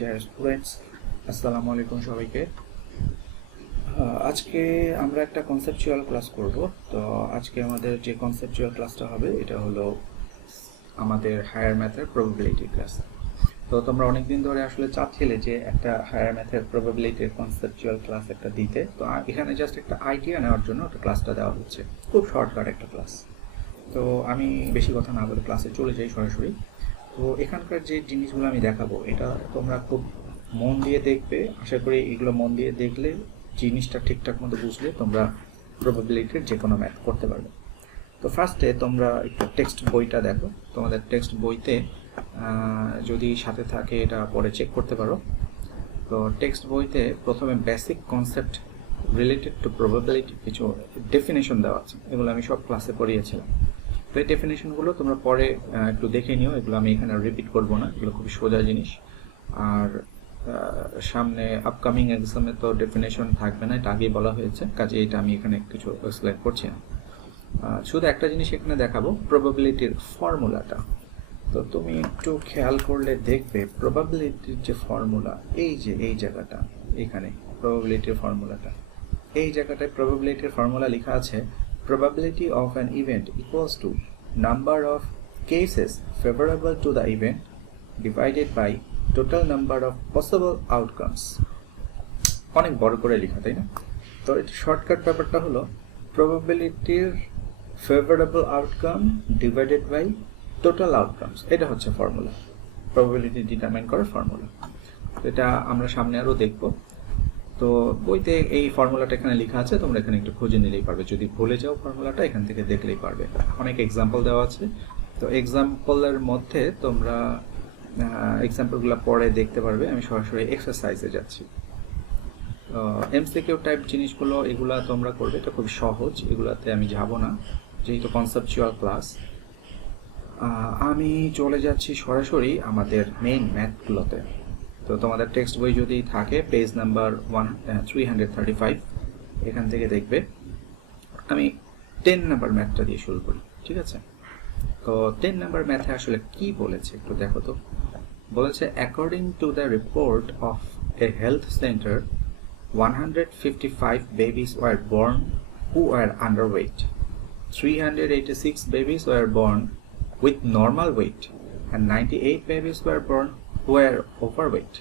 Dear students, আসসালামু আলাইকুম সবাইকে। আজকে আমরা একটা কনসেপচুয়াল ক্লাস করব। তো আজকে আমাদের যে কনসেপচুয়াল ক্লাসটা হবে এটা হলো আমাদের হায়ার ম্যাথের প্রবাবিলিটি ক্লাস। তো তোমরা অনেকদিন ধরে আসলে চাচ্ছিলে যে একটা হায়ার ম্যাথের প্রবাবিলিটির কনসেপচুয়াল ক্লাস একটা দিতে। তো এখানে জাস্ট একটা আইডিয়া নেওয়ার জন্য একটা ক্লাসটা দেওয়া হচ্ছে, খুব শর্টকাট একটা ক্লাস। তো আমি বেশি কথা না বলে ক্লাসে চলে যাই সরাসরি। তো এখানকার যে জিনিসগুলো আমি দেখাবো এটা তোমরা খুব মন দিয়ে দেখবে। আশা করি এগুলো মন দিয়ে দেখলে জিনিসটা ঠিকঠাক মতো বুঝলে তোমরা প্রবাবিলিটির যে কোনো ম্যাথ করতে পারবে। তো ফার্স্টে তোমরা একটু টেক্সট বইটা দেখো। তোমাদের টেক্সট বইতে যদি সাথে থাকে এটা পরে চেক করতে পারো। তো টেক্সট বইতে প্রথমে basic concept related to probability কিছু ডেফিনেশন দেওয়া আছে, এগুলো আমি সব ক্লাসে পড়িয়েছিলাম। তো এই ডেফিনেশনগুলো তোমরা পরে একটু দেখে নিও, এগুলো আমি এখানে রিপিট করবো না, এগুলো খুবই সোজা জিনিস। আর সামনে আপকামিং এক্সামে তো ডেফিনেশন থাকবে না, এটা আগেই বলা হয়েছে, কাজে এটা আমি এখানে কিছু এক্সপ্লেন করছি না। শুধু একটা জিনিস এখানে দেখাবো, প্রবাবিলিটির ফর্মুলাটা। তো তুমি একটু খেয়াল করলে দেখবে প্রবাবিলিটির যে ফর্মুলা, এই যে এই জায়গাটা, এখানে প্রবাবিলিটির ফর্মুলাটা, এই জায়গাটায় প্রবাবিলিটির ফর্মুলা লেখা আছে probability of an event equals to number of cases favorable to the event divided by total number of possible outcomes। অনেক বড় করে লেখা, তাই না? তো এটা শর্টকাট ব্যাপারটা হলো probabilityর favorable outcome divided by total outcomes, এটা হচ্ছে ফর্মুলা, probability ডিটারমাইন করার ফর্মুলা। এটা আমরা সামনে আরও দেখব। তো বইতে এই ফর্মুলাটা এখানে লেখা আছে, তোমরা এখানে একটু খুঁজে নিলেই পারবে। যদি ভুলে যাও ফর্মুলাটা এখান থেকে দেখলেই পারবে। অনেক এক্সাম্পল দেওয়া আছে, তো এক্সাম্পলের মধ্যে তোমরা এক্সাম্পলগুলো পরে দেখতে পারবে। আমি সরাসরি এক্সারসাইজে যাচ্ছি। এমসিকিউ টাইপ জিনিসগুলো এগুলা তোমরা করবে, এটা খুব সহজ, এগুলাতে আমি যাব না যেহেতু কনসেপচুয়াল ক্লাস। আমি চলে যাচ্ছি সরাসরি আমাদের মেইন ম্যাথগুলোতে। তো তোমাদের টেক্সট বই যদি থাকে পেজ নাম্বার 335, এখান থেকে দেখবে। আমি 10 নাম্বার ম্যাথটা দিয়ে শুরু করি, ঠিক আছে? তো 10 নাম্বার ম্যাথে আসলে কি বলেছে একটু দেখো তো। বলেছে according to the report of A health centre 155 babies were born who were underweight, 386 babies were born with normal weight, and 98 babies were born who were overweight.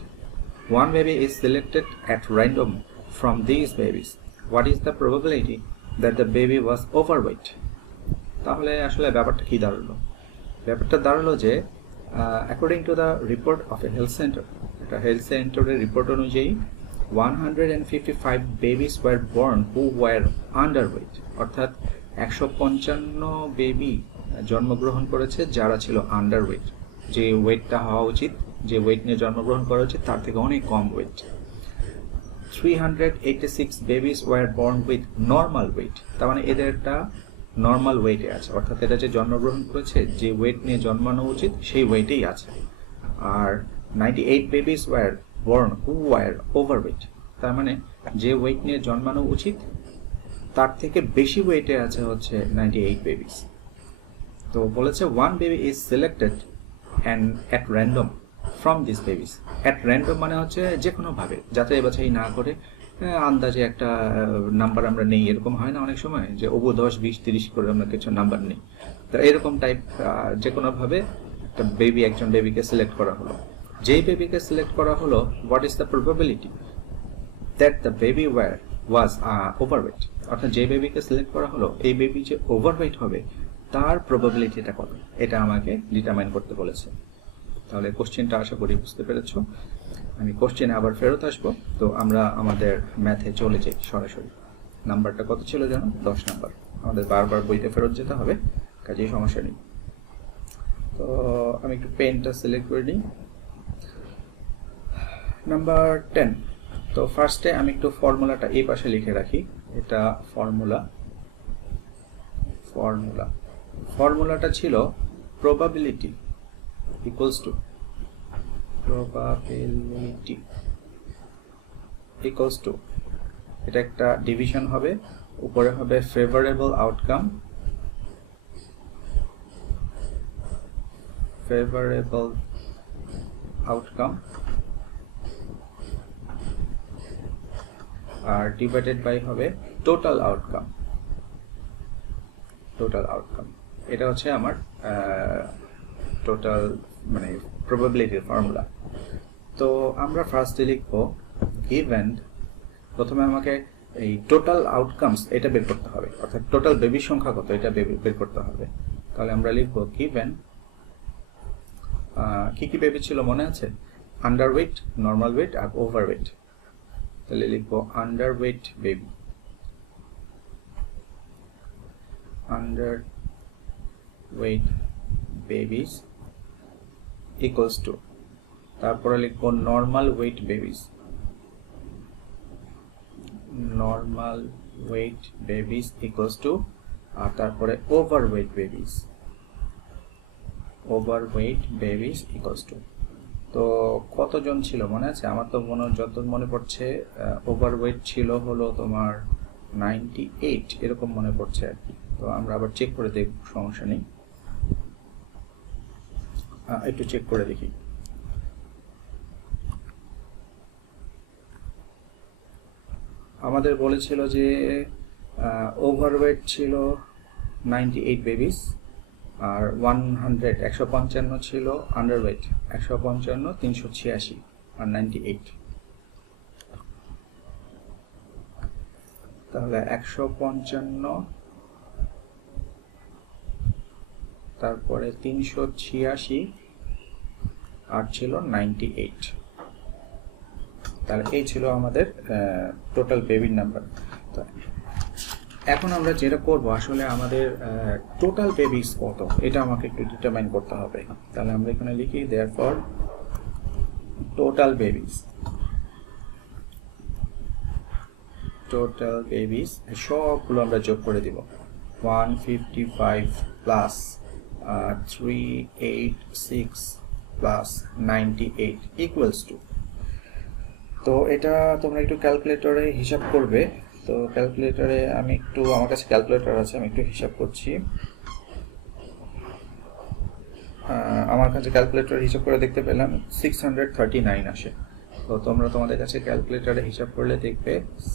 One baby is selected at random from these babies. What is the probability that the baby was overweight? তাহলে আসলে ব্যাপারটা কি দাঁড়ালো? ব্যাপারটা দাঁড়ালো যে according to the report of A health centre, এটা health সেন্টারের রিপোর্ট অনুযায়ী 155 babies were born who were underweight, অর্থাৎ 155 বেবি জন্মগ্রহণ করেছে যারা ছিল আন্ডারওয়েট, যে ওয়েটটা হওয়া উচিত, যে ওয়েট নিয়ে জন্মগ্রহণ করা উচিত তার থেকে অনেক কম wait. 386 babies were born with normal weight, তার মানে এদেরটা নর্মাল ওয়েটে আছে, অর্থাৎ এটা যে জন্মগ্রহণ করেছে যে ওয়েট নিয়ে জন্মানো উচিত সেই ওয়েটেই আছে। আর 98 babies were born who were overweight, তার মানে যে ওয়েট নিয়ে জন্মানো উচিত তার থেকে বেশি ওয়েটে আছে হচ্ছে 98 babies। তো বলেছে one baby is selected and at random from these babies. at random মানে হচ্ছে যে কোনোভাবে যাচাই বাছাই না করে আন্দাজে একটা নাম্বার আমরা নেই, এরকম হয় না অনেক সময় যে 10, 20, 30 করে আমরা কিছু নাম্বার নেই। তো এরকম টাইপ যে কোনোভাবে একটা বেবি, একজন বেবিকে সিলেক্ট করা হলো। যেই বেবিকে সিলেক্ট করা হলো, what is the probability that the baby was overweight, অর্থাৎ যে বেবিকে সিলেক্ট করা হলো এই বেবি যে ওভারওয়েট হবে তার প্রবাবিলিটিটা কত, এটা আমাকে ডিটারমাইন করতে বলেছে। তাহলে কোশ্চেনটা আশা করি বুঝতে পেরেছ। আমি কোশ্চেনে আবার ফেরত আসবো। তো আমরা আমাদের ম্যাথে চলে যাই সরাসরি। নাম্বারটা কত ছিল জানো? 10 নাম্বার। আমাদের বারবার বইতে ফেরত যেতে হবে, কাজেই সমস্যা নেই। তো আমি একটু পেনটা সিলেক্ট করে নিই। নাম্বার 10। তো ফার্স্টে আমি একটু ফর্মুলাটা এই পাশে লিখে রাখি। এটা ফর্মুলাটা ছিল probability equals to এটা একটা ডিভিশন হবে, উপরে হবে ফেভারেবল আউটকাম, আর ডিভাইডেড বাই হবে টোটাল আউটকাম। এটা হচ্ছে আমার টোটাল মানে প্রবাবিলিটির ফর্মুলা। তো আমরা ফার্স্টে লিখবো গিভেন, প্রথমে আমাকে এই টোটাল আউটকামস এটা বের করতে হবে, অর্থাৎ টোটাল বেবির সংখ্যা কত এটা বের করতে হবে। তাহলে আমরা লিখবো গিভেন, কি কি বেবি ছিল মনে আছে? আন্ডারওয়েট, নর্মাল ওয়েট আর ওভারওয়েট। তাহলে লিখবো underweight baby, underweight babies equals to, তারপরে লিখবো normal weight babies, normal weight babies equals to, আর তারপরে overweight babies, overweight babies equals to. তো কতজন ছিল মনে আছে? আমার তো যত মনে পড়ছে ওভারওয়েট ছিল হলো তোমার 98 এরকম মনে পড়ছে আর কি। তো আমরা আবার চেক করে দেখব, সমস্যা নেই, একটু চেক করে দেখি। আমাদের বলেছিল যে ওভারওয়েট ছিল 98 বেবিস, আর 155 ছিল আন্ডারওয়েট, 155, 386 আর 98। তাহলে 155 তারপরে 386 আর ছিল 98। তাহলে এই ছিল আমাদের টোটাল বেবির নাম্বার। তো এখন আমরা যেটা করব, আসলে আমাদের টোটাল বেবিস কত এটা আমাকে একটু ডিটারমাইন করতে হবে। তাহলে আমরা এখানে লিখি therefore total babies, total babies সবগুলো আমরা যোগ করে দিব। 155 প্লাস 386 প্লাস 98 ইকুয়ালস টু, তো এটা তোমরা একটু ক্যালকুলেটরে হিসাব করবে। তো ক্যালকুলেটরে আমি একটু, আমার কাছে ক্যালকুলেটর আছে, আমি একটু হিসাব করছি। আমার কাছে ক্যালকুলেটর হিসাব করে দেখতে পেলাম 639 আসে। তো তোমরা তোমাদের কাছে ক্যালকুলেটরে হিসাব করলে দেখবে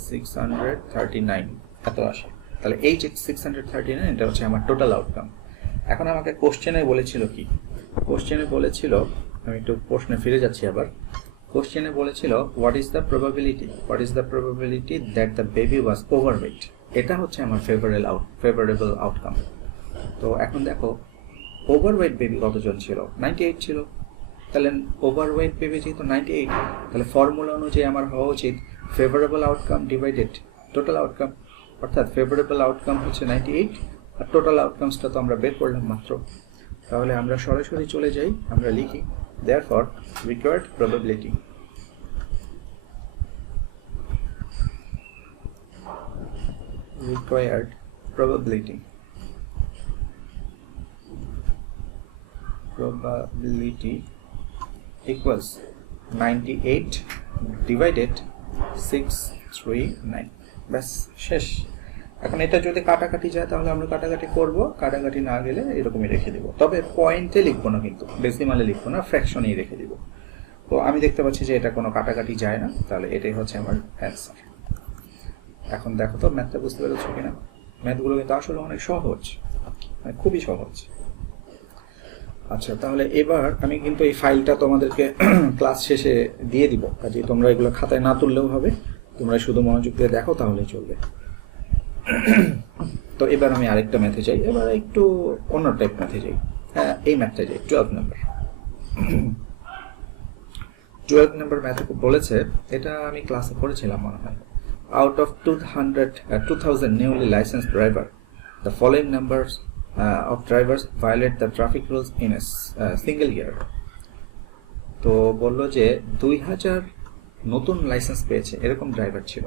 639 এত আসে। তাহলে এই যে 639 এটা হচ্ছে আমার টোটাল আউটকাম। এখন আমাকে কোশ্চেনে বলেছিল কি? কোশ্চেনে বলেছিল, আমি একটু প্রশ্নে ফিরে যাচ্ছি আবার। কোশ্চেনে বলেছিল what is the probability that the baby was overweight. এটা হচ্ছে আমার ফেভারেবল আউটকাম। তো এখন দেখো ওভারওয়েট বেবি কতজন ছিল? 98 ছিল। তাহলে ওভারওয়েট বেবি যেহেতু 98, তাহলে ফর্মুলা অনুযায়ী আমার হওয়া উচিত favourable outcome divided total outcome, অর্থাৎ ফেভারেবল আউটকাম হচ্ছে 98 আর টোটাল আউটকামসটা তো আমরা বের করলাম মাত্র। তাহলে আমরা সরাসরি চলে যাই, আমরা লিখি therefore required probability, probability equals 98 divided 639। ব্যাস শেষ। এখন এটা যদি কাটাকাটি যায় তাহলে আমরা কাটাকাটি করব, কাটাকাটি না গেলে এরকমই রেখে দেব। তবে পয়েন্টে লিখবো না, কিন্তু ডেসিমালে লিখবো না, ফ্র্যাকশনেই রেখে দিব। তো আমি দেখতে পাচ্ছি যে এটা কোনো কাটাকাটি যায় না, তাহলে এটাই হচ্ছে আমার অ্যান্সার। এখন দেখো তো ম্যাথটা বুঝতে পেরেছো কিনা? ম্যাথগুলো কিন্তু আসলে অনেক সহজ, মানে খুবই সহজ। আচ্ছা, তাহলে এবার আমি কিন্তু এই ফাইলটা তোমাদেরকে ক্লাস শেষে দিয়ে দিব, কাজে তোমরা এগুলো খাতায় না তুললেও হবে, তোমরা শুধু মনোযোগ দিয়ে দেখো তাহলেই চলবে। তো এবার আমি আরেকটা ম্যাথে যাই, এবার একটু অন্য টাইপ ম্যাথে যাই। হ্যাঁ, এই ম্যাথটা যাই, 12 নাম্বার। 12 নাম্বার ম্যাথে বলেছে, এটা আমি ক্লাসে পড়েছিলাম মনে হয়। Out of 2000 newly licensed driver, the following numbers of drivers violate the traffic rules in a single year। তো বললো যে 2000 নতুন লাইসেন্স পেয়েছে এরকম ড্রাইভার ছিল।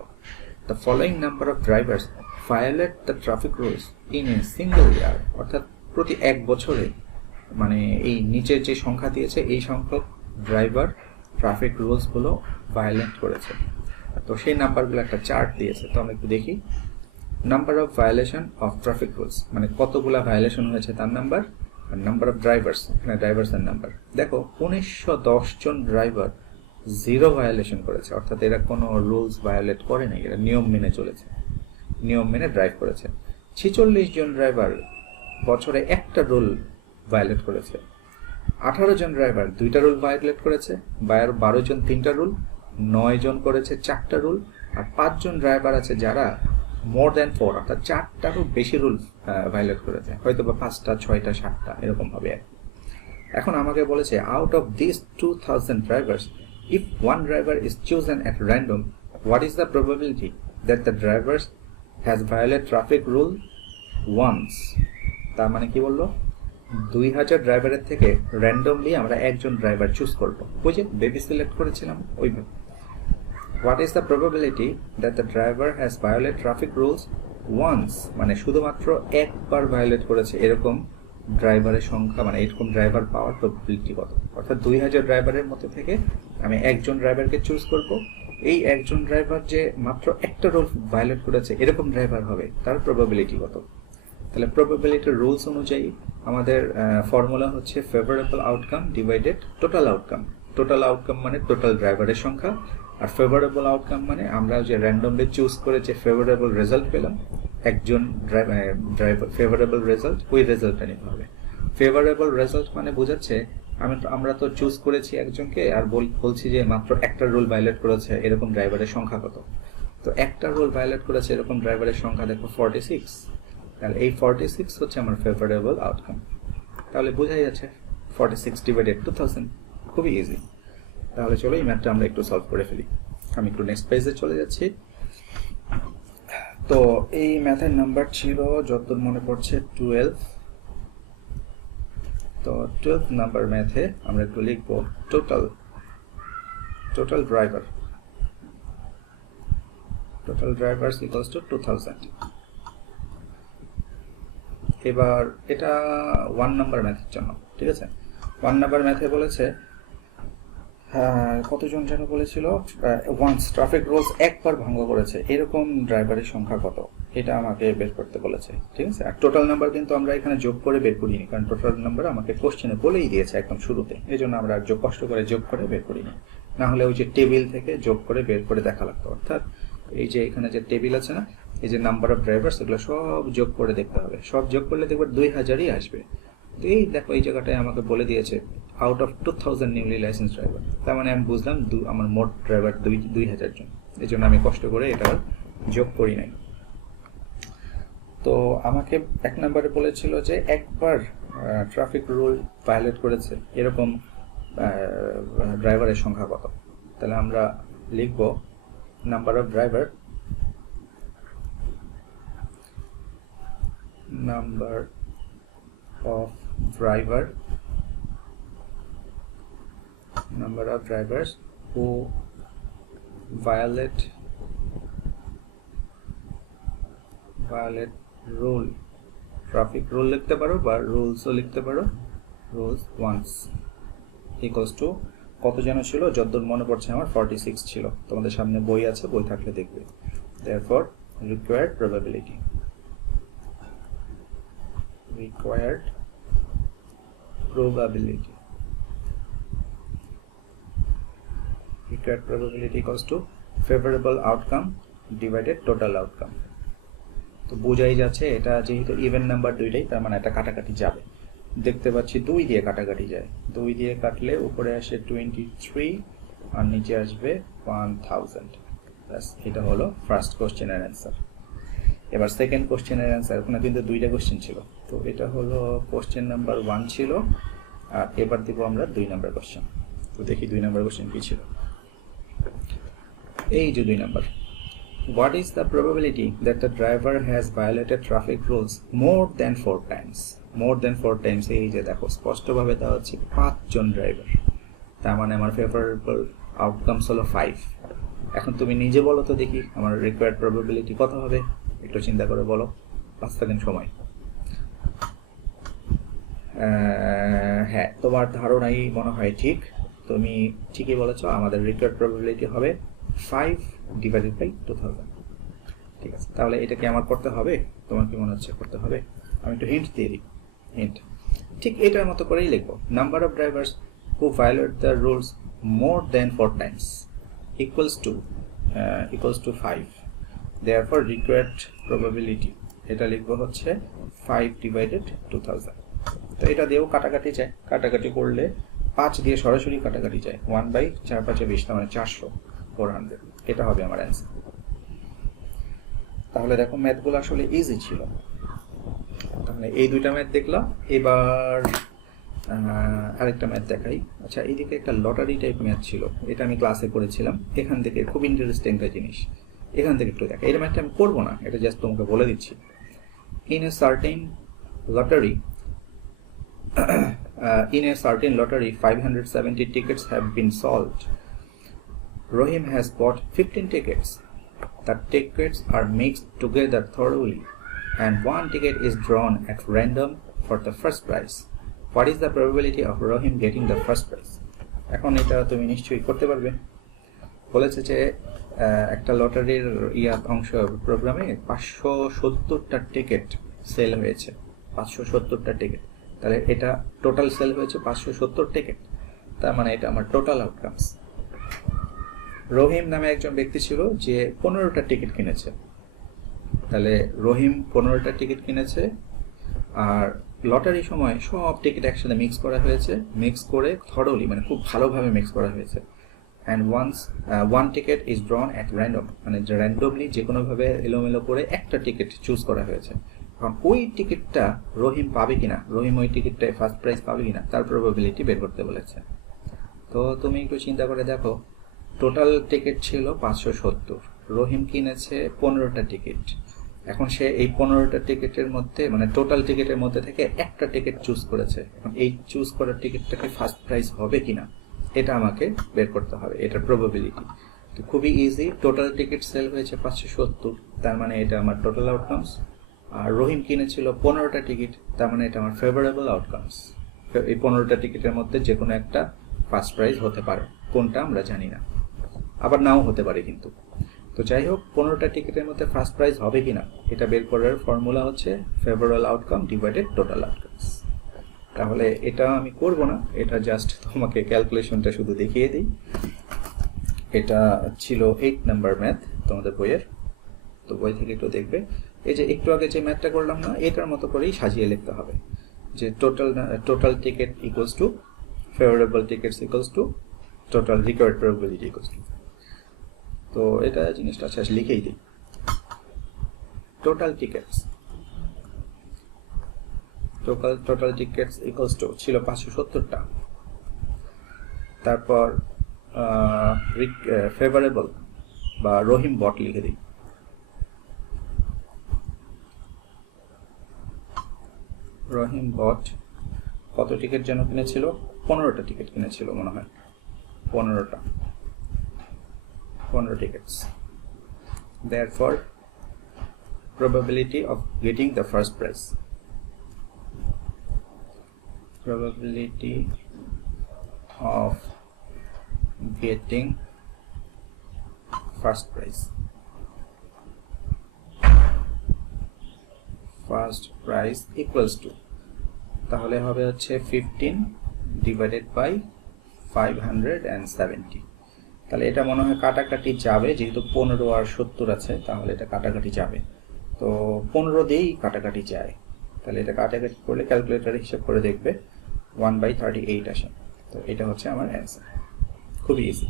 The following number of drivers violate the traffic rules in a single year, অর্থাৎ প্রতি এক বছরে, মানে এই নিচের যে সংখ্যা দিয়েছে এই সংখ্যক ড্রাইভার ট্রাফিক রুলস গুলো ভায়োলেট করেছে। তো সেই নাম্বারগুলো একটা চার্ট দিয়েছে, তো আমরা একটু দেখি। Number of violation of traffic rules, মানে কতগুলা ভায়োলেশন হয়েছে তার নাম্বার, আর নাম্বার অফ ড্রাইভার্স, এখানে ড্রাইভার্সের নাম্বার। দেখো 1910 জন ড্রাইভার 0 ভায়োলেশন করেছে, অর্থাৎ এরা কোনো রুলস ভায়োলেট করে নাই, এরা নিয়ম মেনে চলেছে, নিয়ম মেনে ড্রাইভ করেছে। 46 জন ড্রাইভার বছরে একটা রুল ভায়োলেট করেছে। 18 জন ড্রাইভার 2টা রুল ভায়োলেট করেছে, 12 জন 3টা রুল, 9 জন করেছে 4টা রুল, আর 5 জন ড্রাইভার আছে যারা মোর দ্যান 4 অর্থাৎ 4টারও বেশি রুল ভায়োলেট করেছে, হয়তো বা 5টা 6টা 7টা এরকম হবে। এখন আমাকে বলেছে out of this 2000 drivers if one driver is chosen at random what is the probability that the drivers has violate traffic rule once. তার মানে কি বললো, 2000 ড্রাইভারের থেকে র্যান্ডমলি আমরা একজন ড্রাইভার চুজ করবো, ওই যে বেবি সিলেক্ট করেছিলাম ওইভাবে। What is the probability that the driver has violate traffic rules once, মানে শুধুমাত্র একবার ভায়োলেট করেছে এরকম ড্রাইভারের সংখ্যা, মানে এরকম ড্রাইভার পাওয়ার প্রবাবিলিটি কত। অর্থাৎ 2000 ড্রাইভারের মধ্যে থেকে আমি একজন ড্রাইভারকে চুজ করব, এই একজন ড্রাইভার যে মাত্র একটা রুল ভায়োলেট করেছে এরকম ড্রাইভার হবে, তার প্রবাবিলিটি কত। তাহলে প্রবাবিলিটির রুলস অনুযায়ী আমাদের ফর্মুলা হচ্ছে favourable outcome divided total outcome. Total outcome মানে টোটাল ড্রাইভারের সংখ্যা, আর ফেভারেবল আউটকাম মানে আমরা যে র্যান্ডমলি চুজ করে যে ফেভারেবল রেজাল্ট পেলাম, একজন ড্রাইভার ফেভারেবল রেজাল্ট, ওই রেজাল্টটা নিতে হবে। ফেভারেবল রেজাল্ট মানে বোঝাচ্ছে আমরা তো চুজ করেছি একজনকে আর বলছি যে মাত্র একটা রুল ভায়োলেট করেছে এরকম ড্রাইভারের সংখ্যা কত। তো একটা রুল ভায়োলেট করেছে এরকম ড্রাইভারের সংখ্যা দেখো 46, তাহলে এই 46 হচ্ছে আমার ফেভারেবল আউটকাম। তাহলে বোঝাই যাচ্ছে 46 ডিভাইডেড 2000, খুবই ইজি। তাহলে চলো এই ম্যাথটা আমরা একটু সলভ করে ফেলি। আমি একটু নেক্সট পেজে চলে যাচ্ছি। তো এই ম্যাথের নাম্বার ছিল যতদূর মনে পড়ছে 12। তো 12 নাম্বার ম্যাথে আমরা একটু লিখব টোটাল ড্রাইভার্স ইকুয়ালস টু 2000। এবার এটা 1 নাম্বার ম্যাথের জন্য, ঠিক আছে। 1 নাম্বার ম্যাথে বলেছে কতজন যেন বলেছিল, ওয়ান্স ট্রাফিক রুলস একবার ভঙ্গ করেছে এরকম ড্রাইভারের সংখ্যা কত, এটা আমাকে বের করতে বলেছে, ঠিক আছে। আর টোটাল নাম্বার কিন্তু আমরা এখানে যোগ করে বের করিনি, কারণ টোটাল নাম্বার আমাকে কোশ্চেনে বলেই দিয়েছে একদম শুরুতে, এই জন্য আমরা কষ্ট করে যোগ করে বের করিনি। না হলে ওই যে টেবিল থেকে যোগ করে বের করে দেখা লাগতো, অর্থাৎ এই যে এখানে যে টেবিল আছে না, এই যে নাম্বার অফ ড্রাইভার্স, এগুলো সব যোগ করে দেখতে হবে, সব যোগ করলে দেখবে 2000ই আসবে। এই দেখো এই জায়গাটায় আমাকে বলে দিয়েছে out of 2000 newly licence driver, তার মানে আমি বুঝলাম আমার মোট ড্রাইভার 2000 জন, এই জন্য আমি কষ্ট করে এটা যোগ করি নাই। তো আমাকে 1 নম্বরে বলেছিল যে একবার ট্রাফিক রুল ভায়োলেট করেছে এরকম ড্রাইভারের সংখ্যা কত। তাহলে আমরা লিখব number of driver, number of drivers who violate rule, traffic rule লিখতে পারো বা রুলসও লিখতে পারো, rules once equals to কত যেন ছিল, যতদূর মনে পড়ছে আমার 46 ছিল। তোমাদের সামনে বই আছে, বই থাকলে দেখবে। therefore required probability equals to favorable outcome divided total outcome। তো বোঝাই যাচ্ছে এটা যেহেতু ইভেন নাম্বার দুইটাই, তার মানে এটা কাটাকাটি যাবে। দেখতে পাচ্ছি 2 দিয়ে কাটাকাটি যায়, 2 দিয়ে কাটলে উপরে আসে 23 আর নিচে আসবে 1000। ব্যাস, এটা হলো ফার্স্ট কোশ্চেনের অ্যান্সার। এবার সেকেন্ড কোশ্চেনের অ্যান্সার, ওখানে কিন্তু 2টা কোশ্চেন ছিল, তো এটা হলো কোশ্চেন নাম্বার 1 ছিল, আর এবার দিব আমরা 2 নাম্বার কোশ্চেন। তো দেখি 2 নাম্বার কোশ্চেন কি ছিল। এই যে 2 number, what is the probability that the driver has violated traffic rules more than 4 times? more than 4 times, এই যে দেখো স্পষ্টভাবে দেওয়া হচ্ছে 5 জন ড্রাইভার, তার মানে আমার ফেভারেবল আউটকামস হলো 5। এখন তুমি নিজে বলো তো দেখি আমার রিকোয়ার্ড প্রবাবিলিটি কত হবে, একটু চিন্তা করে বলো, 5 সেকেন্ড সময়। হ্যাঁ, তোমার ধারণাই মনে হয় ঠিক, তুমি ঠিকই বলেছো, আমাদের রিকোয়ার্ড প্রবাবিলিটি হবে 5 ডিভাইডেড বাই 2000। ঠিক আছে, তাহলে এটা কি আমার করতে হবে? তোমার কি মনে হচ্ছে করতে হবে? আমি একটু হিন্ট দিয়ে দিই। হিন্ট ঠিক এটার মতো করেই লিখবো, number of drivers who violate the rules more than 4 times equals to 5. Therefore required probability এটা লিখবো হচ্ছে 5 divided 2000. তো এটা দিয়েও কাটাকাটি যায়, কাটাকাটি করলে 5 দিয়ে সরাসরি কাটাকাটি যায়, 1/4/5 মানে 400, 400 এটা হবে আমার অ্যান্সার। তাহলে দেখো ম্যাথগুলো আসলে ইজি ছিল। তাহলে এই দুইটা ম্যাথ দেখলাম, এবার আরেকটা ম্যাথ দেখাই। আচ্ছা, এইদিকে একটা লটারি টাইপ ম্যাথ ছিল, এটা আমি ক্লাসে করেছিলাম। এখান থেকে খুব ইন্টারেস্টিং একটা জিনিস, এখান থেকে একটু দেখা। এই ম্যাথটা আমি করবো না, এটা জাস্ট তোমাকে বলে দিচ্ছি। In a certain lottery, 570 tickets have been sold. Rohim has bought 15 tickets. The tickets are mixed together thoroughly, and one ticket is drawn at random for the first prize. What is the probability of Rohim getting the first prize? এখন এটা তুমি নিশ্চয়ই করতে পারবে। বলেছে যে একটা লটারির অংশ প্রোগ্রামে 570টা টিকিট সেল হয়েছে, 570টা টিকিট। তাহলে এটা টোটাল সেল হয়েছে 570 টিকিট, তার মানে এটা আমার টোটাল আউটকামস। রহিম নামে একজন ব্যক্তি ছিল যে 15টা টিকিট কিনেছে। তাহলে রহিম 15টা টিকিট কিনেছে, আর লটারির সময় সব টিকিট একসাথে মিক্স করা হয়েছে, মিক্স করে থরোলি মানে খুব ভালোভাবে মিক্স করা হয়েছে। And one ticket is drawn at random, মানে র্যান্ডমলি যে কোনোভাবে এলোমেলো করে একটা টিকিট চুজ করা হয়েছে। এখন ওই টিকিটটা রহিম পাবে কিনা, রহিম ওই টিকিটটায় ফার্স্ট প্রাইজ পাবে কিনা, তার প্রবাবিলিটি বের করতে বলেছে। তো তুমি একটু চিন্তা করে দেখো, টোটাল টিকিট ছিল 570, রহিম কিনেছে 15টা টিকিট। এখন সে এই 15টা টিকিটের মধ্যে মানে টোটাল টিকিটের মধ্যে থেকে একটা টিকিট চুজ করেছে। এখন এই চুজ করার টিকিটটাকে ফার্স্ট প্রাইজ হবে কিনা এটা আমাকে বের করতে হবে, এটার প্রবাবিলিটি। তো খুবই ইজি, টোটাল টিকিট সেল হয়েছে 570, তার মানে এটা আমার টোটাল আউটকামস। আর রহিম কিনেছিল 15টা টিকিট, তার মানে এটা আমার ফেভারেবল আউটকামস। এই 15টা টিকিটের মধ্যে যে কোনো একটা ফার্স্ট প্রাইজ হতে পারে, কোনটা আমরা জানি না, আবার নাও হতে পারে কিন্তু। তো যাই হোক, 15টা টিকিটের মধ্যে ফার্স্ট প্রাইজ হবে কিনা এটা বের করার ফর্মুলা হচ্ছে favourable outcome divided total outcomes. তাহলে এটা আমি করব না, এটা জাস্ট তোমাকে ক্যালকুলেশনটা শুধু দেখিয়ে দিই। এটা ছিল 8 নাম্বার ম্যাথ তোমাদের বইয়ের, তো বই থেকে একটু দেখবে। এই যে একটু আগে যে ম্যাথটা করলাম না, এটার মতো করেই সাজিয়ে লিখতে হবে যে total ticket equals to favourable tickets equals to total required probability equals to. তো এটা জিনিসটা শেষ লিখেই দিই। টোটাল টিকিটস ইকুয়ালস টু ছিল 570টা, তারপর ফেভারেবল বা রহিম বট লিখে দিই। রহিম বট কত টিকিট যেন কিনেছিল, 15টা টিকিট কিনেছিল মনে হয়, 15 tickets. Therefore, probability of getting the first prize. Probability of getting first prize. First prize equals to, তাহলে হবে হচ্ছে 15 divided by 570। তাহলে এটা মনে হয় কাটাকাটি যাবে, যেহেতু 15 আর 70 আছে, তাহলে এটা কাটাকাটি যাবে। তো 15 দিয়েই কাটাকাটি যায়, তাহলে এটা কাটাকাটি করলে ক্যালকুলেটরে হিসাব করে দেখবে 1/38 আসে। তো এটা হচ্ছে আমার অ্যান্সার, খুবই ইজি।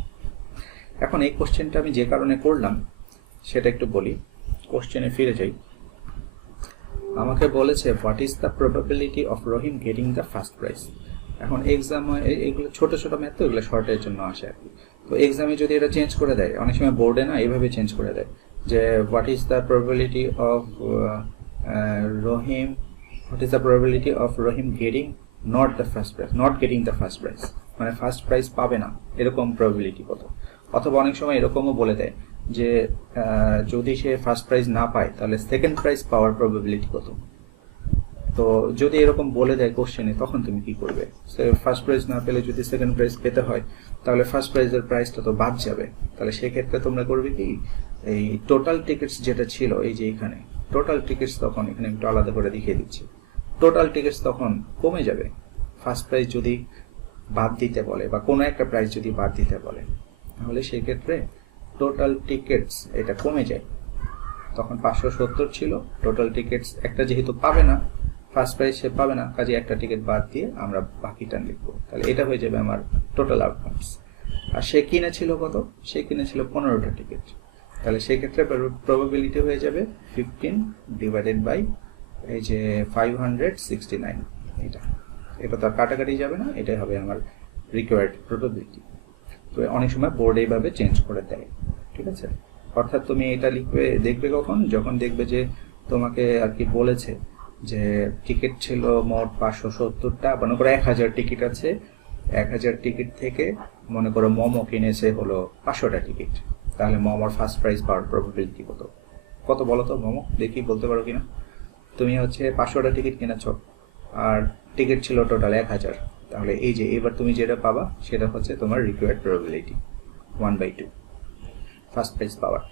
এখন এই কোশ্চেনটা আমি যে কারণে করলাম সেটা একটু বলি। কোশ্চেনে ফিরে যাই। আমাকে বলেছে what is the probability of Rahim getting the first prize. এখন এক্সামে এগুলো ছোট ছোট ম্যাথ তো, এগুলো শর্টের জন্য আসে আর কি। তো এক্সামে যদি এটা চেঞ্জ করে দেয়, অনেক সময় বোর্ডে না এইভাবে চেঞ্জ করে দেয় যে what is the probability of Rahim getting not getting the first prize, মানে ফার্স্ট প্রাইজ পাবে না এরকম প্রবাবিলিটি কত। অথবা অনেক সময় এরকমও বলে দেয় যে যদি সে ফার্স্ট প্রাইজ না পায় তাহলে সেকেন্ড প্রাইজ পাওয়ার প্রবাবিলিটি কত। তো যদি এরকম বলে দেয় কোশ্চেনে, তখন তুমি কি করবে? ফার্স্ট প্রাইজ না পেলে যদি সেকেন্ড প্রাইজ পেতে হয়, তাহলে ফার্স্ট প্রাইজের প্রাইসটা তো বাদ যাবে। তাহলে সেক্ষেত্রে তোমরা করবে কি, এই টোটাল টিকিটস যেটা ছিল, এই যে এখানে টোটাল টিকিটস, তখন এখানে একটু আলাদা করে দেখিয়ে দিচ্ছি, টোটাল টিকিটস তখন কমে যাবে। ফার্স্ট প্রাইজ যদি বাদ দিতে বলে বা কোনো একটা প্রাইস যদি বাদ দিতে বলে, তাহলে সেক্ষেত্রে টোটাল টিকিটস এটা কমে যায়। তখন 570 ছিল, টোটাল টিকিটস একটা যেহেতু পাবে না, ফার্স্ট প্রাইস সে পাবে না, কাজে একটা টিকিট বাদ দিয়ে আমরা বাকিটা লিখবো, তাহলে এটা হয়ে যাবে আমার টোটাল আউটকামস। আর সে কিনেছিল কত? সে কিনেছিল 15টা টিকিট, তাহলে সেক্ষেত্রে প্রবাবিলিটি হয়ে যাবে 15 ডিভাইডেড বাই এই যে 569। এটা তো আর কাটাকাটি যাবে না, এটাই হবে আমার রিকোয়ার্ড প্রবাবিলিটি। তো অনেক সময় বোর্ড এইভাবে চেঞ্জ করে দেয়, ঠিক আছে? অর্থাৎ তুমি এটা লিখবে, দেখবে কখন? যখন দেখবে যে তোমাকে আর কি বলেছে যে টিকিট ছিল মোট 570টা, মনে করো 1000 টিকিট আছে, 1000 টিকিট থেকে মনে করো মোমো কিনেছে হলো 500টা টিকিট, তাহলে মোমোর ফার্স্ট প্রাইজ পাওয়ার প্রবাবিলিটি কত? কত বলো তো মোমো, দেখি বলতে পারো কিনা? তুমি হচ্ছে 500টা টিকিট কিনেছো আর টিকিট ছিল টোটাল 1000, তাহলে এই যে এবার তুমি যেটা পাবা সেটা হচ্ছে তোমার রিকোয়ার্ড প্রবাবিলিটি 1/2 ফার্স্ট প্রাইজ পাওয়ার।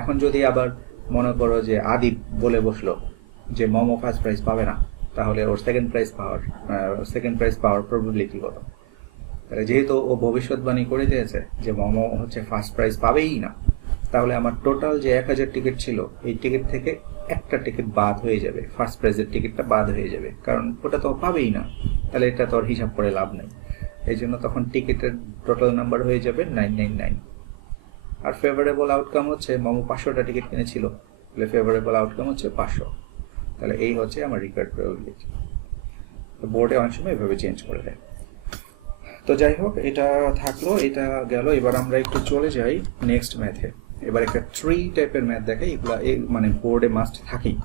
এখন যদি আবার মনে করো যে আদিপ বলে বসলো যে মোমো ফার্স্ট প্রাইজ পাবে না, তাহলে ওর সেকেন্ড প্রাইজ পাওয়ার প্রবাবিলিটি কত? তাহলে যেহেতু ও ভবিষ্যৎবাণী করে দিয়েছে যে মোমো হচ্ছে ফার্স্ট প্রাইজ পাবেই না, তাহলে আমার টোটাল যে 1000 টিকিট ছিল এই টিকিট থেকে একটা টিকিট বাদ হয়ে যাবে, ফার্স্ট প্রাইজের টিকিটটা বাদ হয়ে যাবে, কারণ ওটা তো পাবেই না, তাহলে এটা তো আর হিসাব করে লাভ নেই। এই জন্য তখন টিকিটের টোটাল নাম্বার হয়ে যাবে 999। আর ফেভারেবল আউটকাম হচ্ছে মোমো 500টা টিকিট কিনেছিল, তাহলে ফেভারেবল আউটকাম হচ্ছে 500, তাহলে এই হচ্ছে আমার রিকোয়ার্ড প্রবাবিলিটি। তো বোর্ডে অনেক সময় এভাবে চেঞ্জ করে দেয়। তো যাই হোক, এটা থাকলো, এটা গেল। এবার আমরা একটু চলে যাই নেক্সট ম্যাথে। এবার একটা 3 টাইপের ম্যাথ দেখাই, এগুলো মানে বোর্ডে মাস্ট থাকেই,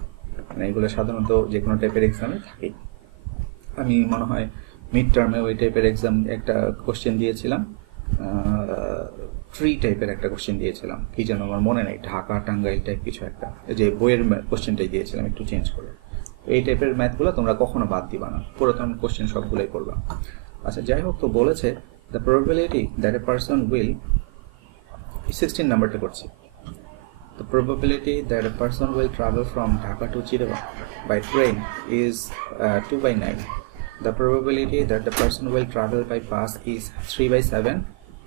মানে এগুলো সাধারণত যে কোনো টাইপের এক্সামে থাকেই। আমি মনে হয় মিড টার্মে ওই টাইপের এক্সাম একটা কোশ্চেন দিয়েছিলাম, 3 টাইপের একটা কোশ্চেন দিয়েছিলাম, কি যেন আমার মনে নেই, ঢাকা টাঙ্গাইল টাইপ কিছু একটা, যে বইয়ের কোশ্চেনটাই দিয়েছিলাম একটু চেঞ্জ করে। এই টাইপের ম্যাথগুলো তোমরা কখনো বাদ দিবা না, পুরাতন কোশ্চেন সবগুলোই করবা। আচ্ছা যাই হোক, তো বলেছে the probability that a person will, 16 নাম্বারটা করছি। The probability that a person will travel from Dhaka to Chittagong by train is 2/9. The probability that the person will travel by bus is 3/7,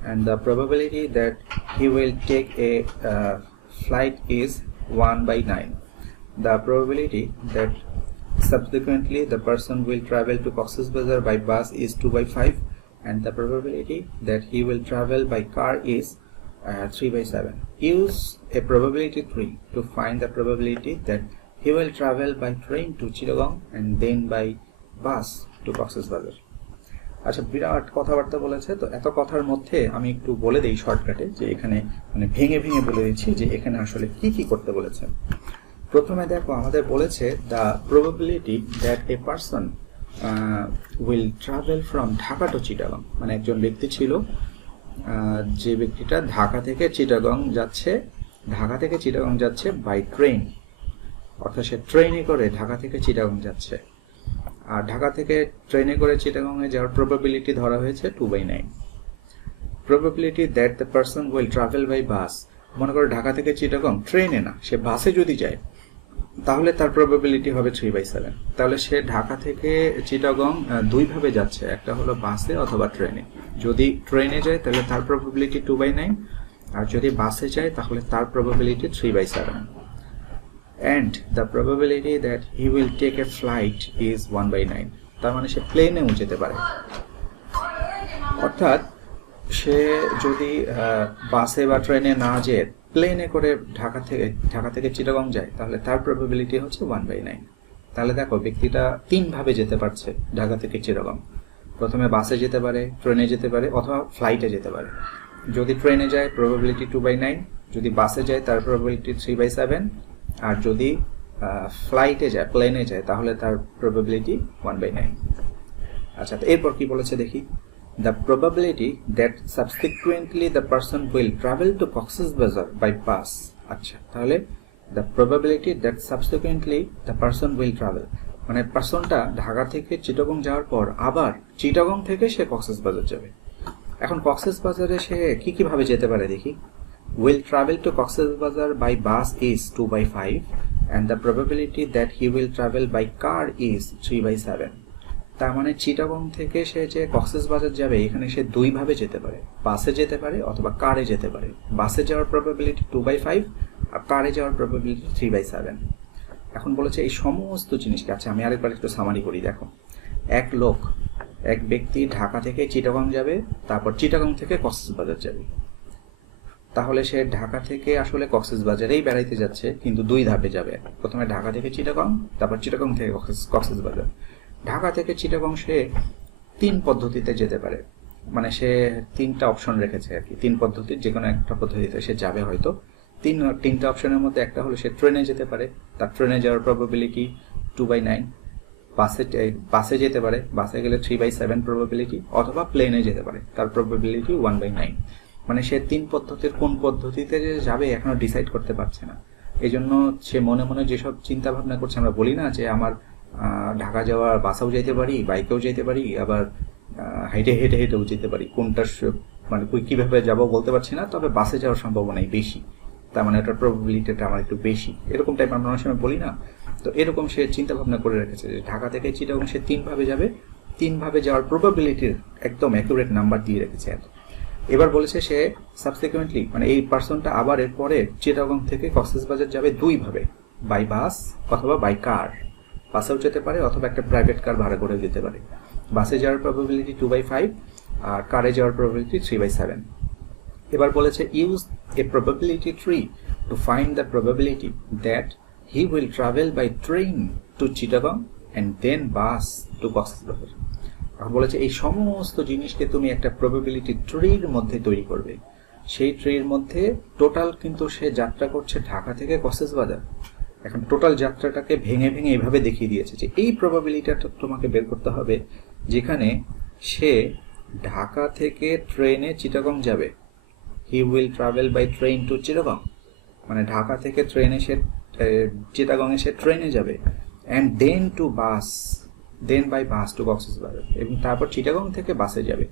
and the probability that he will take a flight is 1/9. The probability that subsequently the person will travel to Cox's Bazar by bus is 2/5, and the probability that he will travel by car is 3/7. Use a probability tree to find the probability that he will travel by train to Chittagong and then by bus to Cox's Bazar. আচ্ছা, বিরাট কথাবার্তা বলেছে। তো এত কথার মধ্যে আমি একটু বলে দিই শর্টকাটে, যে এখানে মানে ভেঙে ভেঙে বলে দিচ্ছি যে এখানে আসলে কি কি করতে বলেছে। প্রথমে দেখো, আমাদের বলেছে the probability that a person will travel from Dhaka to Chittagong, মানে একজন ব্যক্তি ছিল, যে ব্যক্তিটা ঢাকা থেকে চিটাগং যাচ্ছে বাই ট্রেন, অর্থাৎ সে ট্রেনে করে ঢাকা থেকে চিটাগং যাচ্ছে। আর ঢাকা থেকে ট্রেনে করে চিটাগংয়ে যাওয়ার প্রবাবিলিটি ধরা হয়েছে 2/9। Probability that the person will travel by bus, মনে করো ঢাকা থেকে চিটাগং ট্রেনে না, সে বাসে যদি যায় তাহলে তার প্রবাবিলিটি হবে 3/7। তাহলে সে ঢাকা থেকে চিটাগং দুইভাবে যাচ্ছে, একটা হলো বাসে অথবা ট্রেনে। যদি ট্রেনে যায় তাহলে তার প্রবাবিলিটি 2/9, আর যদি বাসে যায় তাহলে তার probability 3/7। And the probability that he will take a flight is 1/9. তার মানে সে প্লেনেও যেতে পারে, অর্থাৎ সে যদি বাসে বা ট্রেনে না যেয়ে প্লেনে করে ঢাকা থেকে চিটাগং যায় তাহলে তার প্রবাবিলিটি হচ্ছে 1/9। তাহলে দেখো, ব্যক্তিটা 3 ভাবে যেতে পারছে ঢাকা থেকে চিটাগং। প্রথমে বাসে যেতে পারে, ট্রেনে যেতে পারে, অথবা ফ্লাইটে যেতে পারে। যদি ট্রেনে যায় প্রবাবিলিটি 2/9, যদি বাসে যায় তার প্রবাবিলিটি 3/7, আর যদি ফ্লাইটে যায়, প্লেনে যায়, তাহলে তার প্রবাবিলিটি 1/9। আচ্ছা, তো এরপর কি বলেছে দেখি। The probability that subsequently the person will travel to Cox's Bazar by bus. আচ্ছা, তাহলে the probability that subsequently the person will travel, মানে পারসনটা ঢাকা থেকে চিটাগং যাওয়ার পর আবার চিটাগং থেকে সে কক্সেস বাজার যাবে। এখন কক্সেস বাজারে সে কি ভাবে যেতে পারে দেখি। Will travel to Cox's Bazar by bus is 2/5, and the probability that he will travel by car is 3/7. তার মানে চিটাগং থেকে সে যে কক্সবাজার যাবে এখানে সে দুইভাবে যেতে পারে, বাসে যেতে পারে অথবা কারে যেতে পারে। বাসে যাওয়ার প্রবাবিলিটি 2/5 আর কারে যাওয়ার প্রবাবিলিটি 3/7। এখন বলেছে এই সমস্ত জিনিসকে, আচ্ছা আমি আরেকবার একটু সামারি করি। দেখো, এক ব্যক্তি ঢাকা থেকে চিটাগং যাবে, তারপর চিটাগং থেকে কক্সবাজার যাবে। তাহলে সে ঢাকা থেকে আসলে কক্সবাজারেই বেড়াইতে যাচ্ছে, কিন্তু দুই ধাপে যাবে। প্রথমে ঢাকা থেকে চিটাগং, তারপর চিটাগং থেকে কক্সবাজার। ঢাকা থেকে চিটাগং সে 3 পদ্ধতিতে যেতে পারে, মানে সে 3টা অপশন রেখেছে আর কি। 3 পদ্ধতির যে কোনো একটা পদ্ধতিতে সে যাবে হয়তো। তিনটা অপশনের মধ্যে একটা হলো সে ট্রেনে যেতে পারে, তার ট্রেনে যাওয়ার প্রবাবিলিটি 2/9। বাসে যেতে পারে, বাসে গেলে 3/7 প্রবাবিলিটি, অথবা প্লেনে যেতে পারে, তার প্রবাবিলিটি 1/9। মানে সে 3 পদ্ধতির কোন পদ্ধতিতে যে যাবে এখনো ডিসাইড করতে পারছে না। এই জন্য সে মনে মনে যেসব চিন্তা ভাবনা করছে, আমরা বলি না যে আমার ঢাকা যাওয়ার বাসেও যেতে পারি, বাইকেও যেতে পারি, আবার হেঁটেও যেতে পারি, কোনটা মানে কীভাবে যাবো বলতে পারছি না, তবে বাসে যাওয়ার সম্ভাবনাই বেশি, তার মানে ওটার প্রবাবিলিটিটা আমার একটু বেশি, এরকম টাইপ আমরা অনেক সময় বলি না। তো এরকম সে চিন্তা ভাবনা করে রেখেছে যে ঢাকা থেকে চিটাগং সে 3ভাবে যাবে, 3ভাবে যাওয়ার প্রবাবিলিটির একদম অ্যাকুরেট নাম্বার দিয়ে রেখেছে। এবার বলেছে সে সাবসিকুয়েন্টলি, মানে এই পার্সনটা আবার এরপরে চিটাগং থেকে কক্সবাজার যাবে 2ভাবে, বাই বাস অথবা বাই কার। বাসেও যেতে পারে অথবা একটা প্রাইভেট কার ভাড়া করে যেতে পারে। বাসে যাওয়ার প্রবাবিলিটি 2/5 আর কারে যাওয়ার প্রবাবিলিটি 3/7। এবার বলেছে use a probability tree to find the probability that he will travel by train two Chittagong and then bus to Cox's Bazar. এখন বলেছে এই সমস্ত জিনিসকে তুমি একটা প্রবাবিলিটি ট্রির মধ্যে তৈরি করবে। সেই ট্রির মধ্যে টোটাল কিন্তু সে যাত্রা করছে ঢাকা থেকে কক্সবাজার। এখন টোটাল যাত্রাটাকে ভেঙে ভেঙে এইভাবে দেখিয়ে দিয়েছে যে এই প্রবাবিলিটিটা তোমাকে বের করতে হবে, যেখানে সে ঢাকা থেকে ট্রেনে চিটাগং যাবে। He will travel by train two Chittagong, মানে ঢাকা থেকে ট্রেনে সে চিটাগংয়ে সে ট্রেনে যাবে, and then two bus, then by bus to Cox's Bazar, এবং তারপর চিটাগং থেকে বাসে যাবে।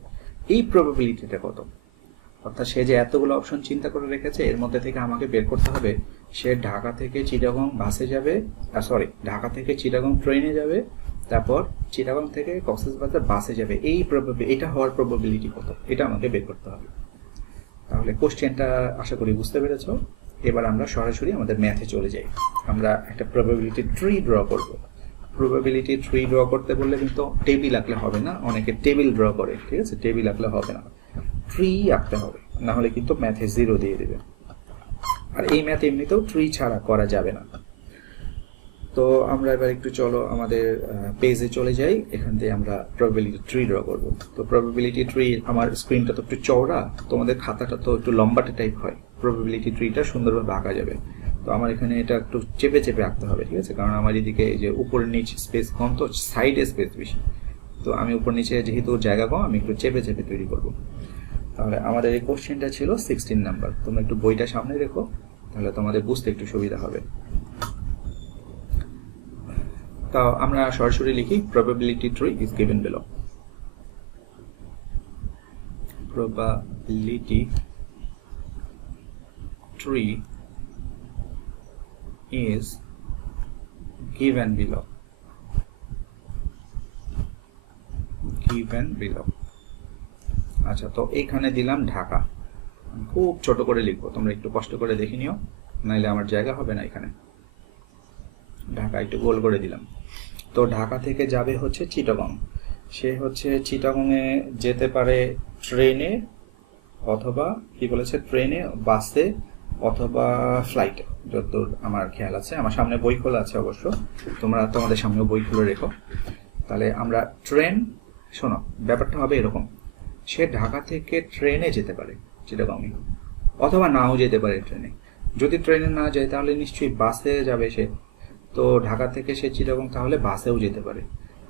এই প্রবাবিলিটিটা কত? অর্থাৎ সে যে এতগুলো অপশন চিন্তা করে রেখেছে, এর মধ্যে থেকে আমাকে বের করতে হবে সে ঢাকা থেকে চিটাগং বাসে যাবে, ঢাকা থেকে চিটাগং ট্রেনে যাবে, তারপর চিটাগং থেকে কক্সবাজার বাসে যাবে। এটা হওয়ার প্রবাবিলিটি কত, এটা আমাকে বের করতে হবে। তাহলে কোশ্চেনটা আশা করি বুঝতে পেরেছ। এবার আমরা সরাসরি আমাদের ম্যাথে চলে যাই। আমরা একটা প্রবাবিলিটি ট্রি ড্র করব। প্রবাবিলিটি ট্রি ড্র করতে বললে কিন্তু টেবিল আঁকলে হবে না, অনেকে টেবিল ড্র করে, ঠিক আছে? টেবিল আঁকলে হবে না, ট্রি আঁকতে হবে, না হলে কিন্তু ম্যাথে 0 দিয়ে দেবে। আর এই ম্যাথ এমনিতেও ট্রি ছাড়া করা যাবে না। তো আমরা এবার একটু চলো আমাদের পেজে চলে যাই, এখান থেকে আমরা প্রবাবিলিটি ট্রি ড্র করব। তো প্রবাবিলিটি ট্রি, আমার স্ক্রিনটা তো একটু চওড়া, তোমাদের খাতাটা তো একটু লম্বাটে টাইপ হয়, প্রবাবিলিটি ট্রিটা সুন্দরভাবে আঁকা যাবে। তো আমার এখানে এটা একটু চেপে চেপে আঁকতে হবে, ঠিক আছে? কারণ আমার এদিকে এই যে উপর নিচ স্পেস কম, তো সাইডে স্পেস বেশি। তো আমি উপর নিচে যেহেতু জায়গা কম, আমি একটু চেপে চেপে তৈরি করব। তাহলে আমাদের এই কোশ্চেনটা ছিল 16 নাম্বার। তোমরা একটু বইটা সামনে রেখো, তাহলে তোমাদের বুঝতে একটু সুবিধা হবে। তো আমরা সরাসরি লিখি probability tree is given below. Probability tree is given below. আচ্ছা, তো এখানে দিলাম ঢাকা, খুব ছোট করে লিখবো, তোমরা একটু কষ্ট করে দেখে নিও, নাইলে আমার জায়গা হবে না এখানে। ঢাকা একটু গোল করে দিলাম। তো ঢাকা থেকে যাবে হচ্ছে চিটাগং, সে হচ্ছে চিটাগংয়ে যেতে পারে ট্রেনে, অথবা কি বলেছে, ট্রেনে, বাসে অথবা ফ্লাইটে, যতদূর আমার খেয়াল আছে। আমার সামনে বই খোলা আছে অবশ্য, তোমরা তোমাদের সামনেও বই খুলে রেখো। তাহলে আমরা ট্রেন, শোনো ব্যাপারটা হবে এরকম, সে ঢাকা থেকে ট্রেনে যেতে পারে চিটাগংয়ে, অথবা নাও যেতে পারে ট্রেনে। যদি ট্রেনে না যায় তাহলে নিশ্চয়ই বাসে যাবে সে। তো ঢাকা থেকে সে চিটাগং তাহলে বাসেও যেতে পারে।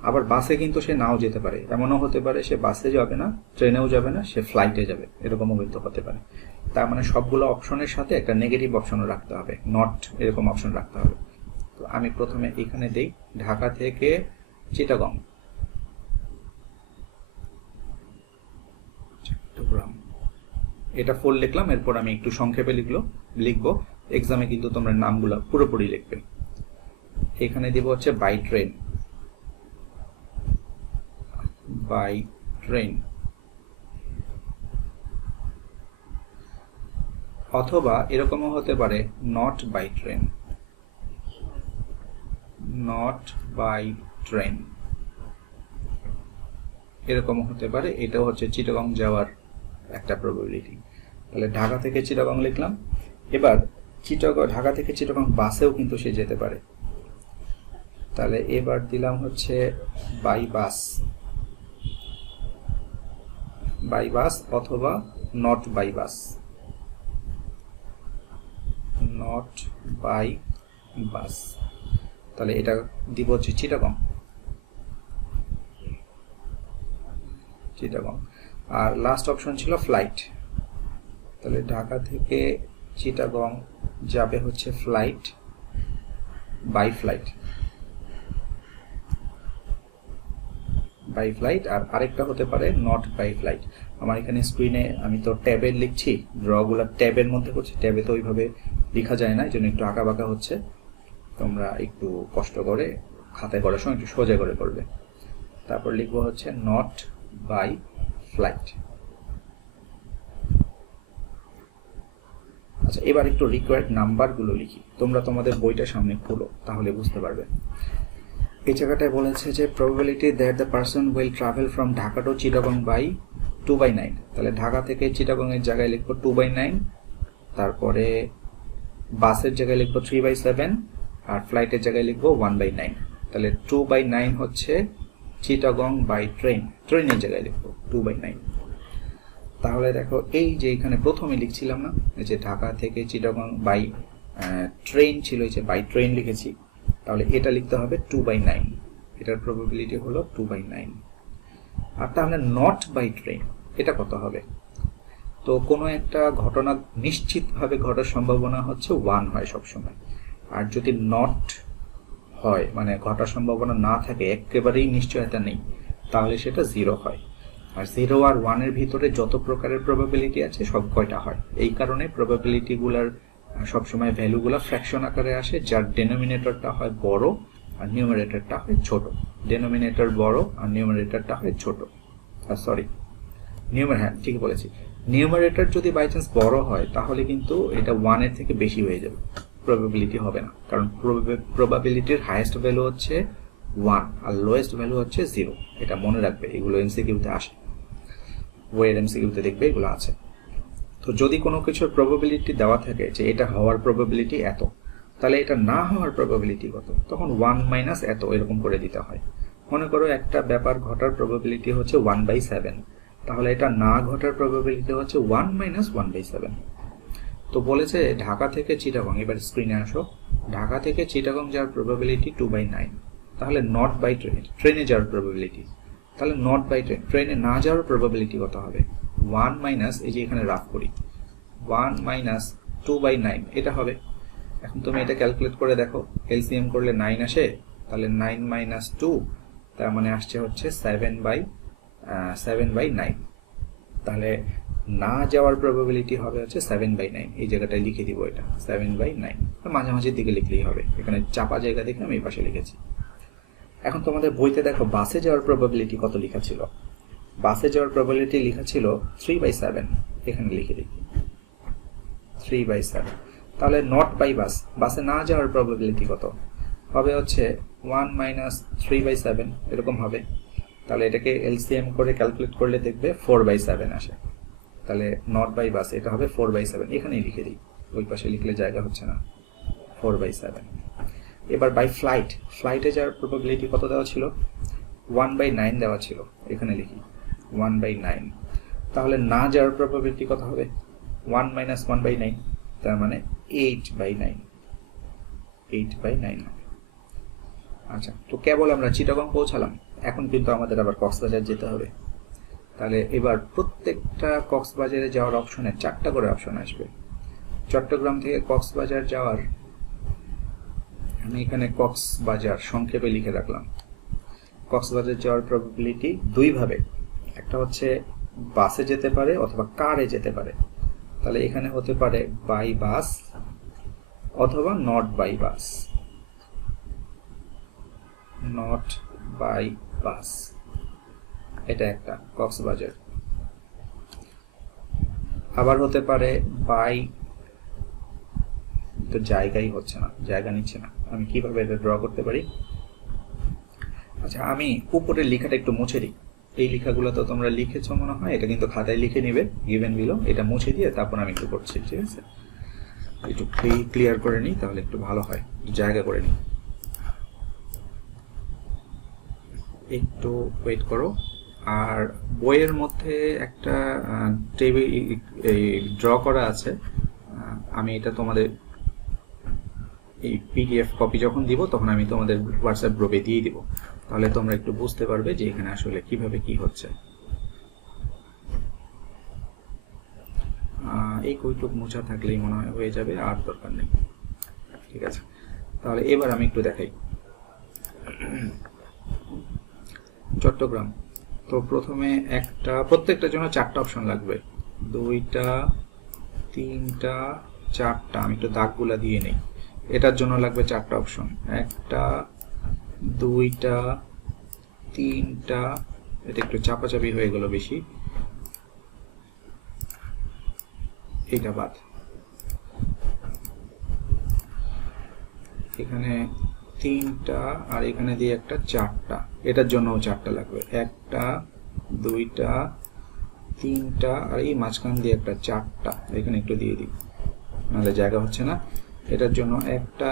আবার বাসে কিন্তু সে নাও যেতে পারে, এমনও হতে পারে সে বাসে যাবে না, ট্রেনেও যাবে না, সে ফ্লাইটে যাবে, এরকমও কিন্তু হতে পারে। তার মানে সবগুলো অপশনের সাথে একটা নেগেটিভ অপশনও রাখতে হবে, নট এরকম অপশন রাখতে হবে। তো আমি প্রথমে এখানে দেই ঢাকা থেকে চিটাগং, এটা ফুল লিখলাম। এরপর আমি একটু সংক্ষেপে লিখবো। এক্সামে কিন্তু তোমরা নামগুলো পুরোপুরি লিখবে। এখানে দিব হচ্ছে বাই ট্রেন, বাই ট্রেন, অথবা এরকমও হতে পারে not by train, not by train, এরকমও হতে পারে। এটাও হচ্ছে চিটাগং যাওয়ার একটা প্রবাবিলিটি। তাহলে ঢাকা থেকে চিটাগং লিখলাম। এবার ঢাকা থেকে চিটাগং বাসেও কিন্তু সে যেতে পারে। তাহলে এবার দিলাম হচ্ছে বাই বাস, বাই বাস অথবা not by bus, not by bus. তাহলে এটা দিব হচ্ছে চিটাগং, চিটাগং। আর লাস্ট অপশন ছিল ফ্লাইট। তাহলে ঢাকা থেকে চিটাগং যাবে হচ্ছে flight, by flight, by flight. আর আরেকটা হতে পারে নট বাই ফ্লাইট। আমার এখানে স্ক্রিনে আমি তো ট্যাবে লিখছি, ড্রগুলো ট্যাবের মধ্যে করছি, ট্যাবে তো ওইভাবে লেখা যায় না, এই জন্য একটু আঁকা বাঁকা হচ্ছে। তোমরা একটু কষ্ট করে খাতায় করার সময় একটু সোজা করে করবে। তারপর লিখবো হচ্ছে নট বাই ফ্লাইট। আচ্ছা, এবার একটু রিকোয়ার্ড নাম্বারগুলো লিখি। তোমরা তোমাদের বইটা সামনে খোলো, তাহলে বুঝতে পারবে। এই জায়গাটায় বলেছে যে probability that the person will travel from Dhaka to Chittagong by 2/9। তাহলে ঢাকা থেকে চিটাগং এর জায়গায় লিখবো 2/9, তারপরে বাসের জায়গায় লিখবো 3/7, আর ফ্লাইটের জায়গায় লিখবো 1/9। তাহলে 2/9 হচ্ছে চিটাগং বাই ট্রেন, ট্রেনের জায়গায় লিখবো 2/9। তাহলে দেখো এই যে এখানে প্রথমে লিখছিলাম না, এই যে ঢাকা থেকে চিটাগং বাই ট্রেন ছিল, এই যে বাই ট্রেন লিখেছি, তাহলে এটা লিখতে হবে 2/9, এটার প্রবাবিলিটি হলো 2/9। আর তাহলে নট বাই ট্রেন এটা কত হবে? তো কোনো একটা ঘটনা নিশ্চিতভাবে ঘটার সম্ভাবনা হচ্ছে 1 হয় সবসময়, আর যদি নট হয় মানে ঘটার সম্ভাবনা না থাকে, একেবারেই নিশ্চয়তা নেই, তাহলে সেটা 0 হয়। আর 0 আর 1 এর ভিতরে যত প্রকারের প্রবাবিলিটি আছে সব কয়টা হয়। এই কারণে প্রবাবিলিটিগুলোর সবসময় ভ্যালুগুলো ফ্র্যাকশন আকারে আসে, যার ডেনোমিনেটরটা হয় বড় আর নিউমারেটরটা হয় ছোট। ডেনোমিনেটর বড় আর নিউমারেটরটা হয় ছোট। সরি, হ্যাঁ ঠিকই বলেছি। নিউমারেটর যদি বাই চান্স বড় হয় তাহলে কিন্তু এটা 1 এর থেকে বেশি হয়ে যাবে, প্রবাবিলিটি হবে না। কারণ প্রবাবিলিটির হাইয়েস্ট ভ্যালু হচ্ছে 1 আর লোয়েস্ট ভ্যালু হচ্ছে 0। এটা মনে রাখবে, এগুলো এমসিকিউতে আসে, ওয়ের এমসিকিউতে দেখবে এগুলো আছে। তো যদি কোনো কিছুর প্রবাবিলিটি দেওয়া থাকে যে এটা হওয়ার প্রবাবিলিটি এত, তাহলে এটা না হওয়ার প্রবাবিলিটি কত, তখন 1 মাইনাস এত এরকম করে দিতে হয়। মনে করো একটা ব্যাপার ঘটার প্রবাবিলিটি হচ্ছে 1/7, তাহলে এটা না ঘটার প্রবাবিলিটি হচ্ছে 1 মাইনাস 1/7। তো বলেছে ঢাকা থেকে চিটাগং, এবার স্ক্রিনে আসো, ঢাকা থেকে চিটাগং যাওয়ার প্রবাবিলিটি 2/9। তাহলে নট বাই ট্রেন, ট্রেনে যাওয়ার প্রবাবিলিটি, তাহলে নট বাই ট্রেন, ট্রেনে না যাওয়ার প্রবাবিলিটি কত হবে? 1 মাইনাস, এই যে এখানে রাফ করি, 1 মাইনাস 2/9 এটা হবে। এখন তুমি এটা ক্যালকুলেট করে দেখো, এলসিএম করলে 9 আসে, তাহলে 9 মাইনাস 2 তার মানে আসছে হচ্ছে 7/9। তাহলে না যাওয়ার প্রবাবিলিটি হবে হচ্ছে 7/9। এই জায়গাটায় লিখে দিব এটা 7/9, মাঝামাঝির দিকে লিখলেই হবে, এখানে চাপা জায়গা দেখে আমি এই পাশে লিখেছি। এখন তোমাদের বইতে দেখো বাসে যাওয়ার প্রবাবিলিটি কত লেখা ছিল। বাসে যাওয়ার প্রবাবিলিটি লেখা ছিল 3/7, এখানে লিখে দিই 3/7। তাহলে নট বাই বাস, বাসে না যাওয়ার প্রবাবিলিটি কত হবে? হচ্ছে 1 মাইনাস 3/7 এরকম হবে। তাহলে এটাকে এলসিএম করে ক্যালকুলেট করলে দেখবে 4/7 আসে। তাহলে নট বাই বাস এটা হবে 4/7, এখানেই লিখে দিই, ওই পাশে লিখলে জায়গা হচ্ছে না, 4/7। এবার বাই ফ্লাইট, ফ্লাইটে যাওয়ার প্রবাবিলিটি কত দেওয়া ছিল? 1/9 দেওয়া ছিল, এখানে লিখি 1/9। তাহলে না যাওয়ার প্রবাবিলিটি কত হবে? 1 মাইনাস 1/9, তার মানে 8/9, 8/9 হবে। আচ্ছা, তো কেবল আমরা চিটাগং পৌঁছালাম, এখন কিন্তু আমাদের আবার কক্সবাজার যেতে হবে। তাহলে এবার প্রত্যেকটা কক্সবাজারে যাওয়ার অপশনে 4টা করে অপশন আসবে। চট্টগ্রাম থেকে কক্সবাজার যাওয়ার, আমি এখানে কক্সবাজার সংক্ষেপে লিখে রাখলাম। কক্সবাজার যাওয়ার প্রবাবিলিটি দুইভাবে, একটা হচ্ছে বাসে যেতে পারে অথবা কারে যেতে পারে। তাহলে এখানে হতে পারে বাই বাস অথবা not by bus, not by bus. এটা একটা কক্সবাজার। আবার হতে পারে বাই, তো জায়গাই হচ্ছে না, জায়গা নিচ্ছে না, আমি কিভাবে এটা ড্র করতে পারি? আচ্ছা, আমি উপরের লেখাটা একটু মুছে দিই। এই লেখাগুলো তো তোমরা লিখেছো মনে হয়, এটা কিন্তু খাতায় লিখে নিবে গিভেন বিলো, এটা মুছে দিয়ে তারপর আমি একটু করছি, ঠিক আছে? একটু ক্লিয়ার করে নিই, তাহলে একটু ভালো হয়, জায়গা করে নিই। একটু ওয়েট করো। আর বইয়ের মধ্যে একটা টেবিল ড্র করা আছে, আমি এটা তোমাদের এই পিডিএফ কপি যখন দিব তখন আমি তোমাদের হোয়াটসঅ্যাপ গ্রুপে দিয়ে দিব, তাহলে তোমরা একটু বুঝতে পারবে যে এখানে আসলে কিভাবে কি হচ্ছে। এই কইটুক মোছা থাকলেই মনে হয় হয়ে যাবে, আর দরকার নেই। ঠিক আছে, তাহলে এবার আমি একটু দেখাই। চট্টগ্রাম, তো প্রথমে একটা, প্রত্যেকটার জন্য 4টা অপশন লাগবে, 2টা 3টা 4টা, আমি একটু দাগগুলা দিয়ে নেই। এটার জন্য লাগবে 4টা অপশন, 1টা 2টা 3টা, এটা একটু চাপাচাপি হয়ে গেল বেশি, এটা বাদ। এখানে 3টা আর এখানে দিয়ে একটা 4টা, এটার জন্যও 4টা লাগবে, 1টা 2টা 3টা আর এই মাঝখান দিয়ে একটা 4টা, এখানে একটু দিয়ে দিই, নাহলে জায়গা হচ্ছে না। এটার জন্য 1টা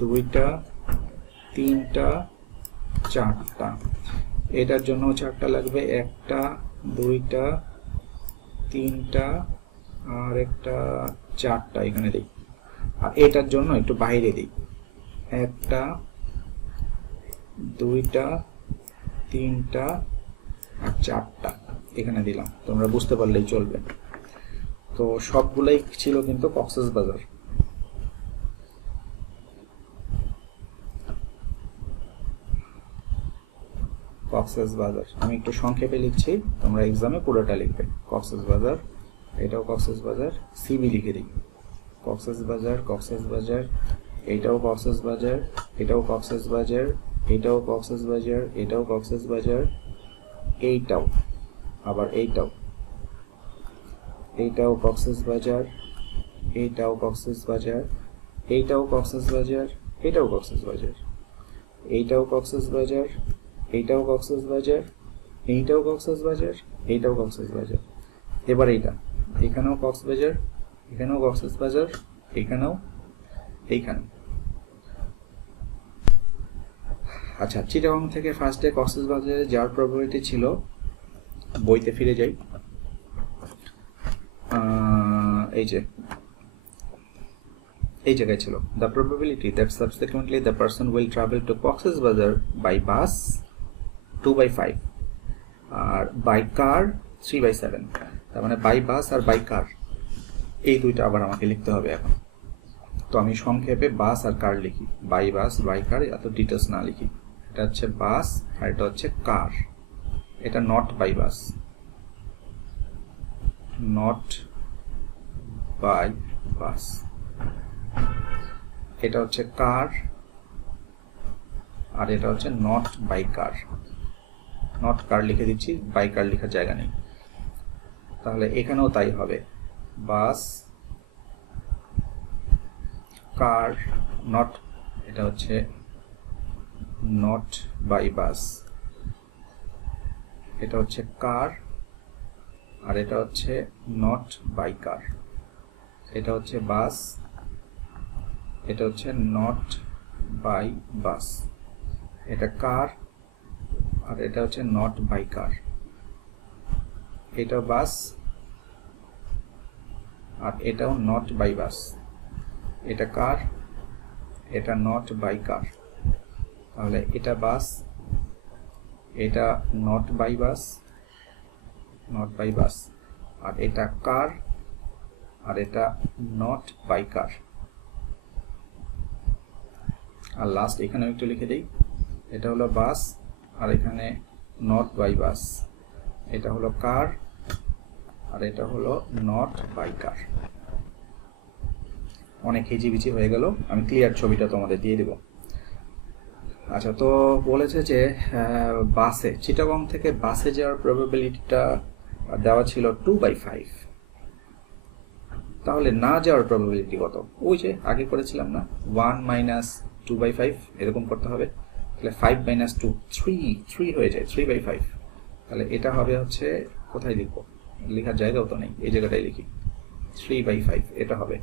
2টা 3টা 4টা, এটার জন্য 4টা লাগবে, 1টা 2টা 3টা আর একটা 4টা এখানে দিই। আর এটার জন্য একটু বাইরে দিই, 1টা 2টা 3টা আর 4টা এখানে দিলাম, তোমরা বুঝতে পারলেই চলবে। তো সবগুলাই ছিল কিন্তু কক্সবাজার। কক্সবাজার আমি একটু সংক্ষেপে লিখছি, তোমরা এক্সামে পুরোটা লিখবে। কক্সবাজার, এটাও কক্সবাজার, সিবি লিখে দিই, কক্সবাজার কক্সবাজার, এটাও কক্সবাজার, এটাও কক্সবাজার, এটাও কক্সবাজার, এটাও কক্সবাজার, এইটাও, আবার এইটাও, এইটাও কক্সবাজার, এইটাও কক্সবাজার, এইটাও কক্সবাজার, এটাও কক্সবাজার, এইটাও কক্সবাজার, এইটাও কক্সবাজার, এইটাও কক্সবাজার, এইটাও কক্সবাজার। এবার এইটা, এখানেও কক্সবাজার, এখানেও কক্সবাজার, এখানেও, এইখানেও। আচ্ছা, চিটাগং থেকে ফার্স্ট ডে কক্সবাজারে যাওয়ার প্রবাবিলিটি ছিল, বইতে ফিরে যাই, এই যে এই জায়গায় ছিল, the probability that subsequently the person will travel to Cox's Bazar by bus 2/5 আর বাই কার 3/7, তার মানে বাই বাস আর বাই কার এই দুইটা আবার আমাকে লিখতে হবে এখন। তো আমি সংক্ষেপে বাস আর কার লিখি, বাই বাস বাই কার, এত ডিটেলস না লিখি। এটা হচ্ছে বাস আর এটা হচ্ছে কার, এটা not by bus, not by bus, এটা হচ্ছে কার আর এটা হচ্ছে not by car. Not car লিখে দিচ্ছি, বাই কার লেখার জায়গা নেই, তাহলে এখানেও তাই হবে, বাস কার নট, এটা হচ্ছে নট বাই বাস, এটা হচ্ছে কার আর এটা হচ্ছে নট বাই কার, এটা হচ্ছে বাস, এটা হচ্ছে নট বাই বাস, এটা কার আর এটা হচ্ছে নট বাই কার, এটা বাস আর এটাও নট বাই বাস, এটা কার, এটা নট বাই কার, তাহলে এটা বাস, এটা not by bus, not by bus, আর এটা কার আর এটা নট বাই কার। আর লাস্ট এখানেও একটু লিখে দিই, এটা হলো বাস আর এখানে নট বাই বাস, এটা হলো কার আর এটা হলো নট বাই কার। অনেক হিজিবিজি হয়ে গেল, আমি ক্লিয়ার ছবিটা তোমাদের দিয়ে দেব। আচ্ছা, তো বলেছে যে বাসে চিটাগং থেকে বাসে যাওয়ার প্রবাবিলিটিটা দেওয়া ছিল 2/5। তাহলে না যাওয়ার প্রবাবিলিটি কত? ওই যে আগে করেছিলাম না, 1 - 2/5 এরকম করতে হবে। তাহলে 5 - 2 3 হয়ে যায়, 3/5। তাহলে এটা হবে হচ্ছে, কোথায় লিখবো, লেখার জায়গাও তো নেই, এই জায়গাটাই লিখি, 3/5 এটা হবে।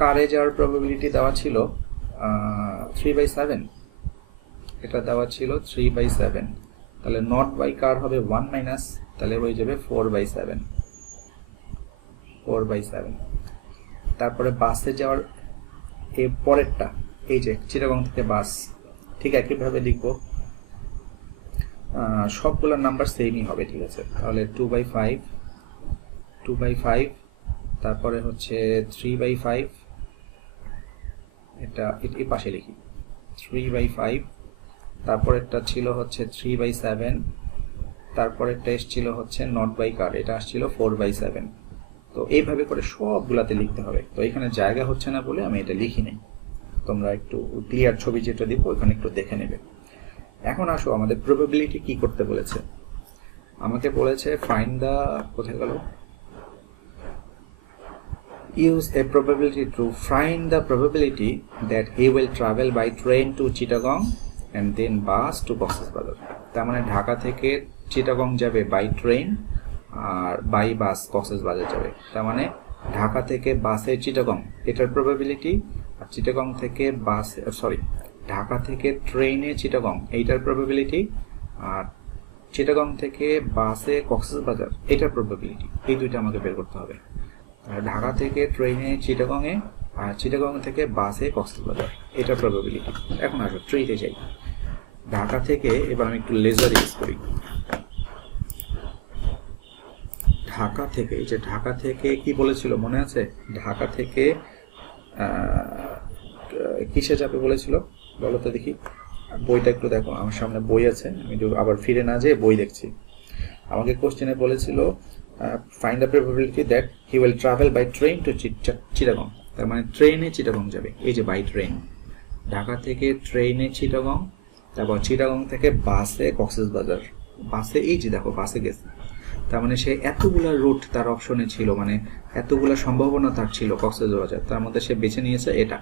কারে যাওয়ার প্রবাবিলিটি দেওয়া ছিল 3/7, এটা দেওয়া ছিল 3/7। তাহলে নট বাই কার হবে 1 তাহলে হয়ে যাবে 4/7। তারপরে বাসে যাওয়ার এই পরেরটা, এই যে চিটাগং থেকে বাস, ঠিক একইভাবে লিখবো, সবগুলোর নাম্বার সেমই হবে, ঠিক আছে। তাহলে 2/5, তারপরে হচ্ছে 3/5, এটা এই পাশে লিখি 3/5, তারপরেরটা ছিল হচ্ছে 3/7, তারপরেরটা এসছিল হচ্ছে নট বাই কার, এটা আসছিল 4/7। তো এইভাবে করে সবগুলাতে লিখতে হবে। তো এখানে জায়গা হচ্ছে না বলে আমি এটা লিখি নাই, তোমরা একটু ক্লিয়ার ছবি যেটা দিব ওখানে একটু দেখে নেবে। এখন আসো আমাদের প্রবাবিলিটি কি করতে বলেছে। আমাকে বলেছে ফাইন্ড দ্য, কোথায় গেল, use a probability to find the probability that he will travel by train to Chittagong and then bus to Cox's Bazar। তার মানে ঢাকা থেকে চিটাগং যাবে বাই ট্রেন আর বাই বাস কক্সেস বাজার যাবে। তার মানে ঢাকা থেকে বাসে চিটাগং এটার প্রবাবিলিটি, আর চিটাগং থেকে বাসে, সরি, ঢাকা থেকে ট্রেনে চিটাগং এইটার প্রবাবিলিটি, আর চিটাগং থেকে বাসে কক্সেস বাজার এটার প্রবাবিলিটি, এই দুইটা আমাকে বের করতে হবে। ঢাকা থেকে ট্রেনে চিটাগংয়ে আর চিটাগং থেকে বাসে কক্সবাজার এটার প্রবাবিলিটি। এখন আসো ট্রেতে যাই। ঢাকা থেকে, এবার আমি একটু লেজার ইউজ করি। ঢাকা থেকে, এই যে ঢাকা থেকে কি বলেছিল মনে আছে? ঢাকা থেকে কিসে যাবে বলেছিল বলো তো দেখি, বইটা একটু দেখো, আমার সামনে বই আছে, আমি আবার ফিরে না যেয়ে বই দেখছি। আমাকে কোশ্চেনে বলেছিল find the probability that he will travel by train to Chittagong। তার মানে ট্রেনে চিটাগং যাবে, এই যে বাই ট্রেন, ঢাকা থেকে ট্রেনে চিটাগং, তারপর চিটাগং থেকে বাসে কক্সেস বাজার, বাসে এই যে দেখো বাসে গেছে। তার মানে সে এতগুলা রুট তার অপশনে ছিল, মানে এতগুলা সম্ভাবনা তার ছিল কক্সেস বাজার, তার মধ্যে সে বেছে নিয়েছে এটা,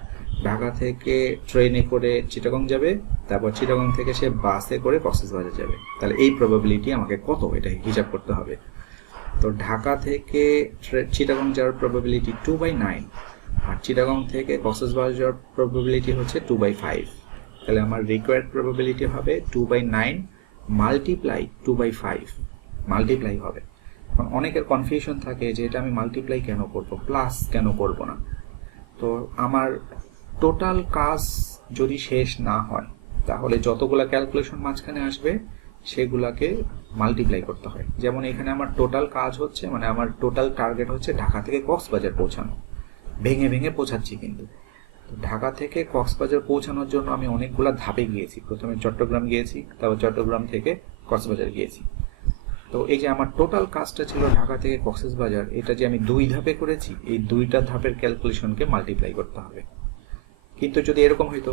ঢাকা থেকে ট্রেনে করে চিটাগং যাবে, তারপর চিটাগং থেকে সে বাসে করে কক্সেস বাজার যাবে। তাহলে এই প্রবাবিলিটি আমাকে কত, এটা হিসাব করতে হবে। তো ঢাকা থেকে চিটাগং যাওয়ার প্রবাবিলিটি 2/9, আর চিটাগং থেকে কক্সবাজার যাওয়ার প্রবাবিলিটি হচ্ছে 2/5। তাহলে আমার রিকোয়ার্ড প্রবাবিলিটি হবে 2/9 মাল্টিপ্লাই 2/5, মাল্টিপ্লাই হবে। এখন অনেকের কনফিউশন থাকে যে এটা আমি মাল্টিপ্লাই কেন করব, প্লাস কেন করব না। তো আমার টোটাল কাজ যদি শেষ না হয় তাহলে যতগুলা ক্যালকুলেশন মাঝখানে আসবে সেগুলাকে মাল্টিপ্লাই করতে হয়। যেমন এখানে আমার টোটাল কাজ হচ্ছে, মানে আমার টোটাল টার্গেট হচ্ছে ঢাকা থেকে কক্সবাজার পৌঁছানো, ভেঙে ভেঙে পৌঁছাচ্ছি কিন্তু। তো ঢাকা থেকে কক্সবাজার পৌঁছানোর জন্য আমি অনেকগুলা ধাপে গিয়েছি, প্রথমে চট্টগ্রাম গিয়েছি, তারপর চট্টগ্রাম থেকে কক্সবাজার গিয়েছি। তো এই যে আমার টোটাল কাজটা ছিল ঢাকা থেকে কক্সবাজার, এটা যে আমি 2 ধাপে করেছি, এই 2টা ধাপের ক্যালকুলেশনকে মাল্টিপ্লাই করতে হবে। কিন্তু যদি এরকম হইতো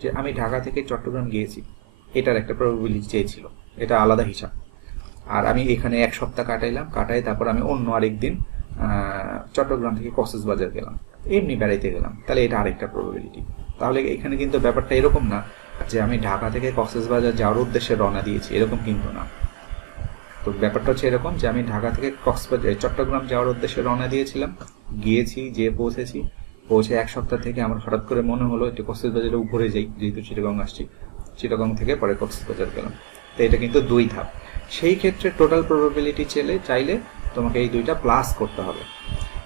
যে আমি ঢাকা থেকে চট্টগ্রাম গিয়েছি, এটার একটা প্রবাবিলিটি চেয়েছিল, এটা আলাদা হিসাব, আর আমি এখানে 1 সপ্তাহ কাটাই তারপর আমি অন্য আরেকদিন চট্টগ্রাম থেকে কক্সবাজার গেলাম, এমনি বেড়াইতে গেলাম, তাহলে এটা আরেকটা প্রবাবিলিটি। তাহলে এখানে কিন্তু ব্যাপারটা এরকম না যে আমি ঢাকা থেকে কক্সবাজার যাওয়ার উদ্দেশ্যে রওনা দিয়েছি, এরকম কিন্তু না। তো ব্যাপারটা হচ্ছে এরকম যে আমি ঢাকা থেকে চট্টগ্রাম যাওয়ার উদ্দেশ্যে রওনা দিয়েছিলাম, গিয়েছি, যেয়ে পৌঁছে 1 সপ্তাহ থেকে আমার হঠাৎ করে মনে হলো একটু কক্সবাজারে ঘুরে যাই, যেহেতু চিটাগং আসছি, চিটাগং থেকে পরে কক্সবাজার গেলাম। তো এটা কিন্তু 2 ধাপ। সেই ক্ষেত্রে টোটাল প্রবাবিলিটি চাইলে তোমাকে এই 2টা প্লাস করতে হবে।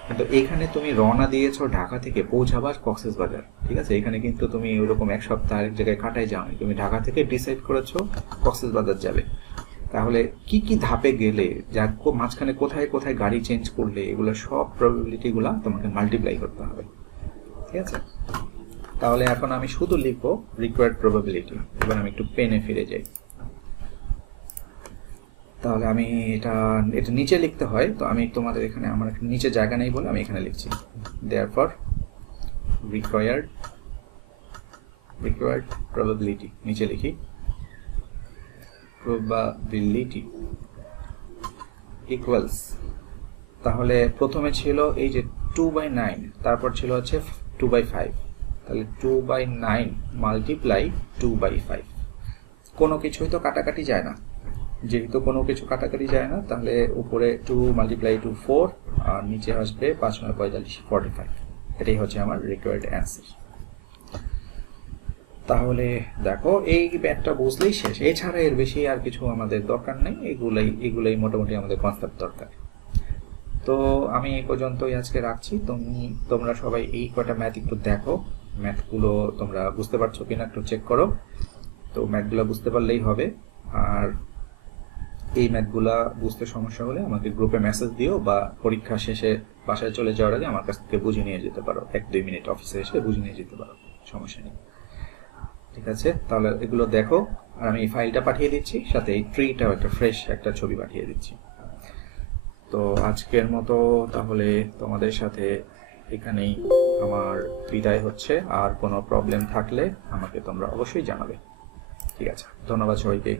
কিন্তু এখানে তুমি রওনা দিয়েছো ঢাকা থেকে, পৌঁছাবার কক্সবাজার, ঠিক আছে, এখানে কিন্তু তুমি ওরকম 1 সপ্তাহ আরেক জায়গায় কাটাই যাওনি, তুমি ঢাকা থেকে ডিসাইড করেছো কক্সবাজার যাবে। তাহলে কি কি ধাপে গেলে, যার মাঝখানে কোথায় কোথায় গাড়ি চেঞ্জ করলে, এগুলো সব প্রবাবিলিটিগুলো তোমাকে মাল্টিপ্লাই করতে হবে, ঠিক আছে। তাহলে এখন আমি শুধু লিখবো রিকোয়ার্ড প্রবাবিলিটি। এবার আমি একটু পেনে ফিরে যাই। তাহলে আমি এটা নিচে লিখতে হয়, তো আমি তোমাদের এখানে, আমার নিচে জায়গা নেই বলে আমি এখানে লিখছি। therefore required রিকোয়ার্ড প্রবাবিলিটি নিচে লিখি প্রবাবিলিটি ইকুয়ালস, তাহলে প্রথমে ছিল এই যে 2/9, তারপর ছিল হচ্ছে 2/5, তাহলে 2/9 মাল্টিপ্লাই 2/5। কোনো কিছুই তো কাটাকাটি যায় না, যেহেতু কোনো কিছু কাটাকাটি যায় না তাহলে উপরে 2 মাল্টিপ্লাই 2 4 আর নিচে আসবে 5 9 45 45। এটাই হচ্ছে আমার রিকোয়ার্ড অ্যান্সার। তাহলে দেখো এই ম্যাথটা বুঝলেই শেষ, এছাড়া এর বেশি আর কিছু আমাদের দরকার নেই, এগুলাই মোটামুটি আমাদের কনসেপ্ট দরকার। তো আমি এই পর্যন্তই আজকে রাখছি। তোমরা সবাই এই কটা ম্যাথ একটু দেখো, ম্যাথগুলো তোমরা বুঝতে পারছো কিনা একটু চেক করো। তো ম্যাথগুলো বুঝতে পারলেই হবে। আর এই ম্যাথগুলা বুঝতে সমস্যা হলে আমাকে গ্রুপে মেসেজ দিও, বা পরীক্ষা শেষে বাসায় চলে যাওয়ার আগে আমার কাছ থেকে বুঝে নিয়ে যেতে পারো, 1-2 মিনিট অফিসে এসে বুঝে নিয়ে যেতে পারো, সমস্যা নেই। ঠিক আছে, তাহলে এগুলো দেখো। আর আমি ফাইলটা পাঠিয়ে দিচ্ছি, সাথে এই ট্রিটাও একটা ফ্রেশ একটা ছবি পাঠিয়ে দিচ্ছি। তো আজকের মতো তাহলে তোমাদের সাথে এখানেই আমার বিদায় হচ্ছে। আর কোনো প্রবলেম থাকলে আমাকে তোমরা অবশ্যই জানাবে। ঠিক আছে, ধন্যবাদ সবাইকে।